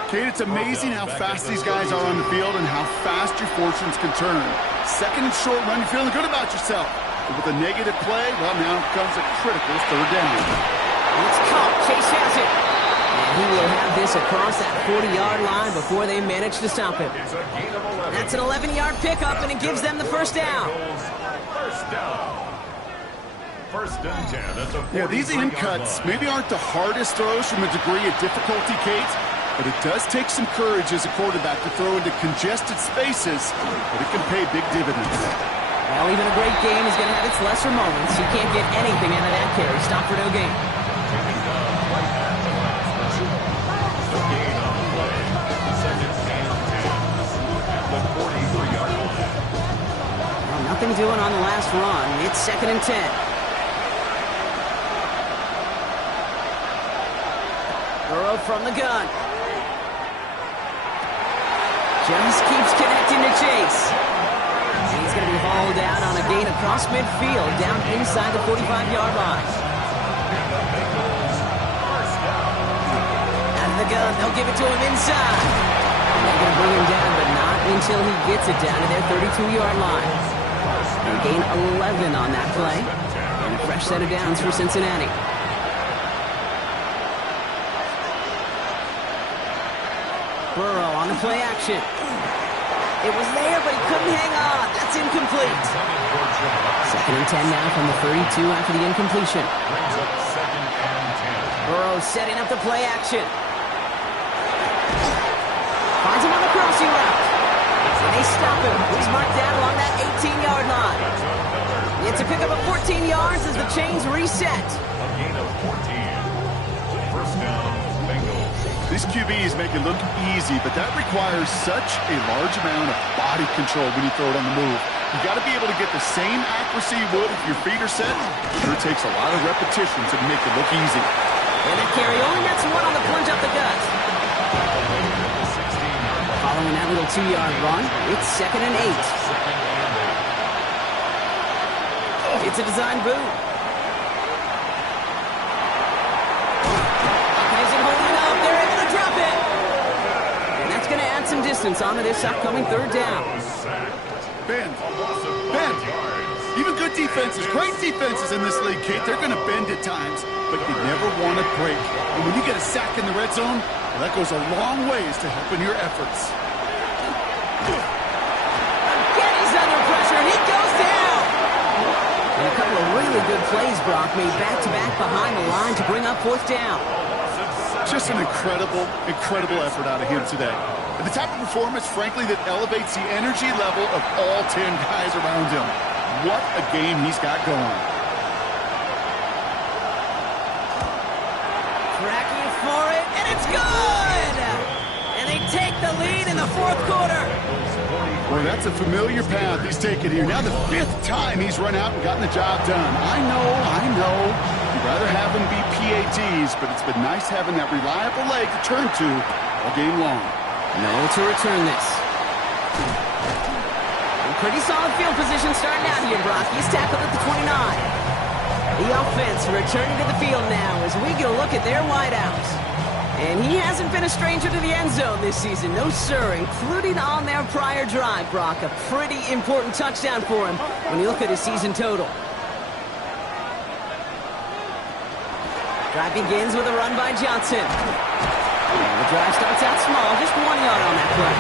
Kate, it's amazing how fast these guys are on the field and how fast your fortunes can turn. 2nd and short run, you're feeling good about yourself. But with a negative play, well, now comes a critical 3rd down. It's caught. Chase has it. And he will have this across that 40-yard line before they manage to stop him. That's an 11-yard pickup, and it gives them the 1st down. First and 10 at the Yeah, these in cuts maybe aren't the hardest throws from a degree of difficulty, Kate, but it does take some courage as a quarterback to throw into congested spaces, but it can pay big dividends. Well, even a great game is going to have its lesser moments. You can't get anything out of that carry. Stop for no gain. The gain on the play. 2nd and 10 at the 43-yard line. Well, nothing doing on the last run. It's 2nd and 10. Burrow from the gun. Just keeps connecting to Chase. He's going to be hauled out on a gain across midfield, down inside the 45-yard line. Out of the gun, they'll give it to him inside. And they're going to bring him down, but not until he gets it down to their 32-yard line. They gain 11 on that play, and a fresh set of downs for Cincinnati. Burrow on the play action. It was there, but he couldn't hang on. That's incomplete. 2nd and 10 now from the 32 after the incompletion. Burrow setting up the play action. Finds him on the crossing route. And they stop him. He's marked down along that 18-yard line. It's a pickup of 14 yards as the chains reset. A gain of 14. First down, Bengals. These QBs make it look easy, but that requires such a large amount of body control when you throw it on the move. You got to be able to get the same accuracy you would if your feet are set. It sure takes a lot of repetitions to make it look easy. And that carry only gets one on the plunge up the gut. Following that little 2-yard run, it's 2nd and 8. It's a design boot. Some distance onto this upcoming 3rd down. Bend. Even good defenses, great defenses in this league, Kate, they're going to bend at times, but you never want to break. And when you get a sack in the red zone, well, that goes a long ways to helping your efforts. Again, he's under pressure, and he goes down. And a couple of really good plays, Brock, made back-to-back behind the line to bring up 4th down. Just an incredible effort out of him today. And the type of performance, frankly, that elevates the energy level of all 10 guys around him. What a game he's got going. Tracking for it, and it's good! And they take the lead in the 4th quarter. Boy, that's a familiar path he's taken here. Now the 5th time he's run out and gotten the job done. I know. You'd rather have them be PATs, but it's been nice having that reliable leg to turn to all game long. No to return this. And pretty solid field position starting out here, Brock. He's tackled at the 29. The offense returning to the field now as we get a look at their wideouts. And he hasn't been a stranger to the end zone this season. No, sir, including on their prior drive, Brock. A pretty important touchdown for him when you look at his season total. Drive begins with a run by Johnson. The drive starts out small, just 1 yard on that play.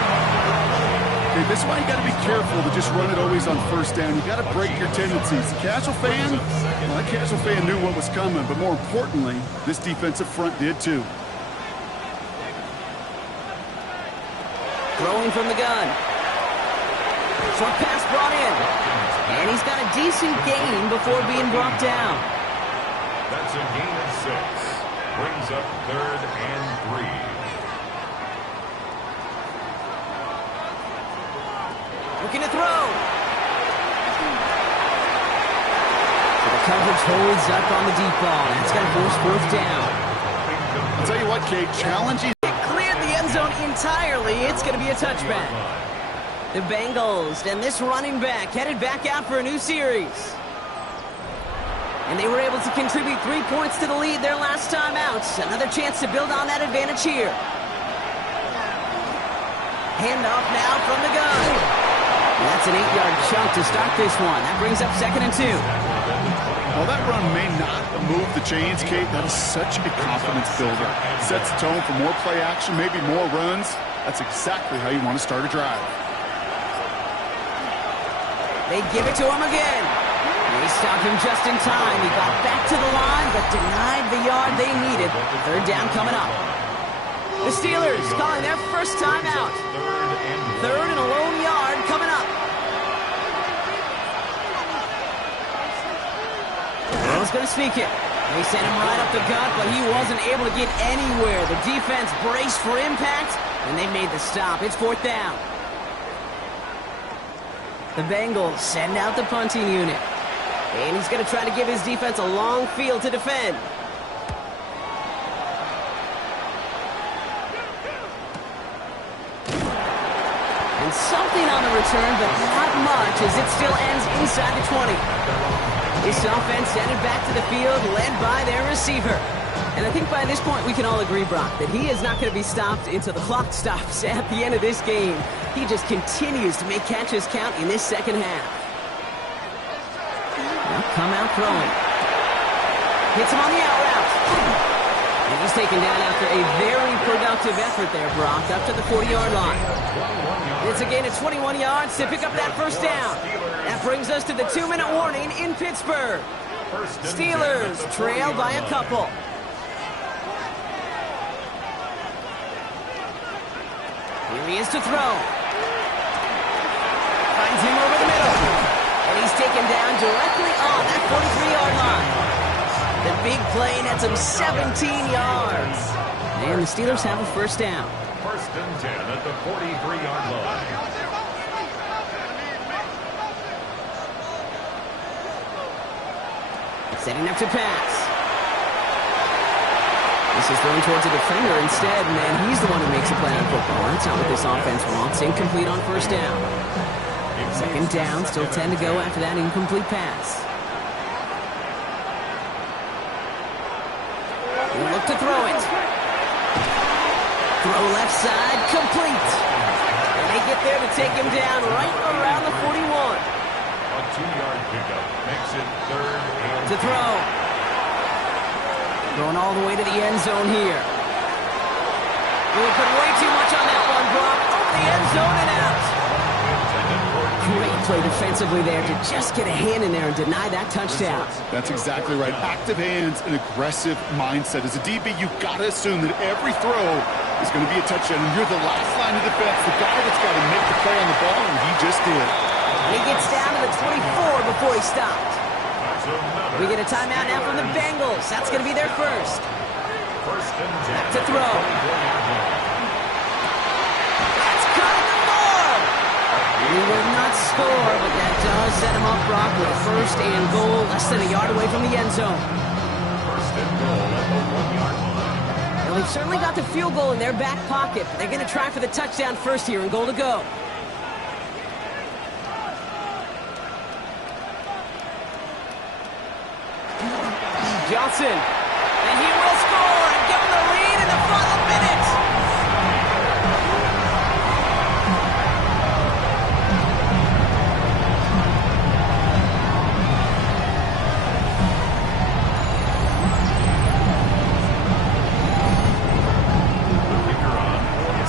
Okay, this is why you got to be careful to just run it always on 1st down. You got to break your tendencies. The casual fan, well, that casual fan knew what was coming, but more importantly, this defensive front did too. Throwing from the gun. Short pass brought in. And he's got a decent gain before being brought down. That's a gain of 6. Brings up 3rd and 3. Looking to throw. To the Coverage holds up on the deep ball. That's going to force fourth down. I'll tell you what, Kate, challenging. It cleared the end zone entirely. It's going to be a touchback. The Bengals and this running back headed back out for a new series. And they were able to contribute 3 points to the lead their last time out. Another chance to build on that advantage here. Handoff now from the gun. And that's an 8-yard chunk to start this one. That brings up 2nd and 2. While that run may not move the chains, Kate, that is such a confidence builder. Sets the tone for more play action, maybe more runs. That's exactly how you want to start a drive. They give it to him again. They stop him just in time. He got back to the line, but denied the yard they needed. 3rd down coming up. The Steelers calling their first time out. 3rd and a lone yard coming up. He's going to sneak it. They sent him right up the gut, but he wasn't able to get anywhere. The defense braced for impact, and they made the stop. It's 4th down. The Bengals send out the punting unit. And he's going to try to give his defense a long field to defend. And something on the return, but not much, as it still ends inside the 20. This offense headed back to the field, led by their receiver. And I think by this point we can all agree, Brock, that he is not going to be stopped until the clock stops at the end of this game. He just continues to make catches count in this second half. Now come out throwing. Hits him on the out route. And he's taken down after a very productive effort there, Brock, up to the 40-yard line. It's a gain of 21 yards to pick up that first down. That brings us to the 2-minute warning in Pittsburgh. Steelers trail by a couple. Here he is to throw. Finds him over the middle. And he's taken down directly on that 43-yard line. The big play nets him 17 yards. And the Steelers have a first down. 1st and 10 at the 43-yard line. Setting up to pass. This is thrown towards a defender instead, and he's the one who makes a play on football. That's not what this offense wants. Incomplete on first down. 2nd down, still 10 to go after that incomplete pass. He'll look to throw it. Throw left side, complete. And they get there to take him down right around the 41. A 2-yard pickup makes it 3rd and to throw. Going all the way to the end zone here. Really put way too much on that one, Brock. Over the end zone and out. Great play defensively there to just get a hand in there and deny that touchdown. That's exactly right. Active hands and aggressive mindset. As a DB, you've got to assume that every throw is going to be a touchdown. And you're the last line of defense, the guy that's got to make the play on the ball, and he just did. And he gets down to the 24 before he stopped. We get a timeout now from the Bengals. That's going to be their first. Back to throw. That's cut at the 4. He will not score, but that does set him up, Brock, with a 1st and goal, less than a yard away from the end zone. 1st and goal at the 1-yard line. Well, they've certainly got the field goal in their back pocket. They're going to try for the touchdown first here and goal to go. Johnson, and he will score and give them the lead in the final minute.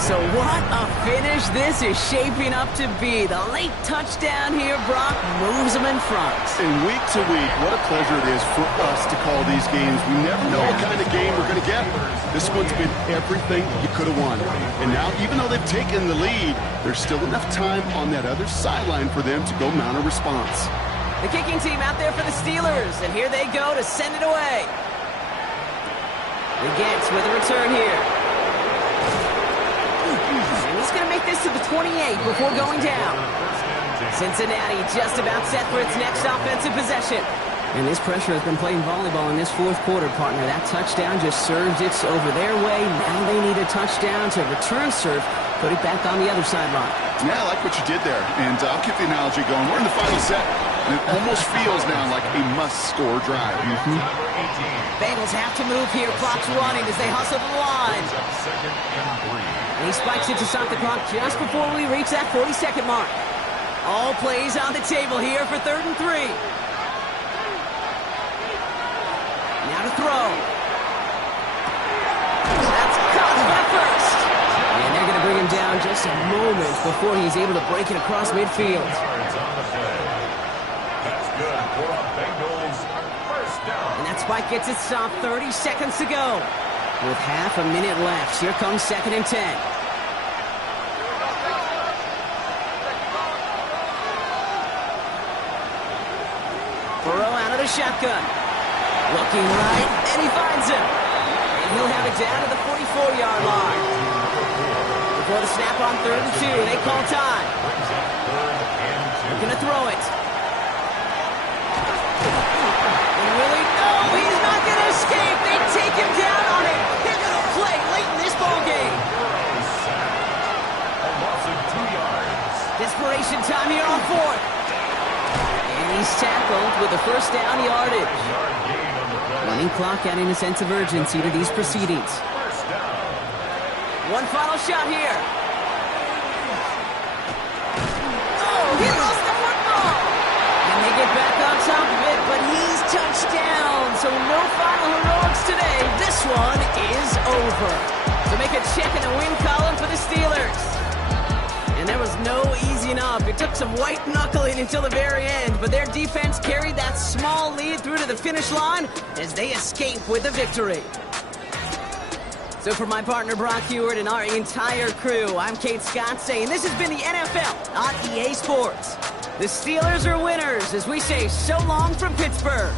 So what a finish this is shaping up to be. The late touchdown here, Brock, moves them in front. And week to week, what a pleasure it is for us to call these games. We never know what kind of game we're going to get. This one's been everything you could have won. And now, even though they've taken the lead, there's still enough time on that other sideline for them to go mount a response. The kicking team out there for the Steelers, and here they go to send it away. The Gets with a return here. And he's going to make this to the 28 before going down. Cincinnati just about set for its next offensive possession. And this pressure has been playing volleyball in this fourth quarter, partner. That touchdown just served it over their way. Now they need a touchdown to return serve, put it back on the other sideline. Yeah, I like what you did there. And I'll keep the analogy going. We're in the final set, and it almost feels now like a must-score drive. Bengals have to move here. Clock's running as they hustle the line. And he spikes it to stop the clock just before we reach that 40-second mark. All plays on the table here for 3rd and 3. Now to throw. That's caught back first. And they're going to bring him down just a moment before he's able to break it across midfield. That's good for a Bengals first down. And that spike gets it stopped. 30 seconds to go. With half a minute left, here comes 2nd and 10. Burrow out of the shotgun. Looking right, and he finds him. And he'll have it down to the 44-yard line. Before the snap on 3rd and 2, they call time. They're going to throw it. And really, no, he's not going to escape. They take him down on a pivotal play late in this ballgame. A loss of 2 yards. Desperation time here on 4th. And he's tackled with a first down yardage. Running clock adding a sense of urgency to these proceedings. One final shot here. Oh, he lost the football. And they get back on top of it, but he's touched down. So no final heroics today. This one is over. So make a check in the win column for the Steelers. And there was no easing up. It took some white knuckling until the very end, but their defense carried that small lead through to the finish line as they escape with a victory. So for my partner Brock Heward and our entire crew, I'm Kate Scott saying this has been the NFL on EA Sports. The Steelers are winners as we say so long from Pittsburgh.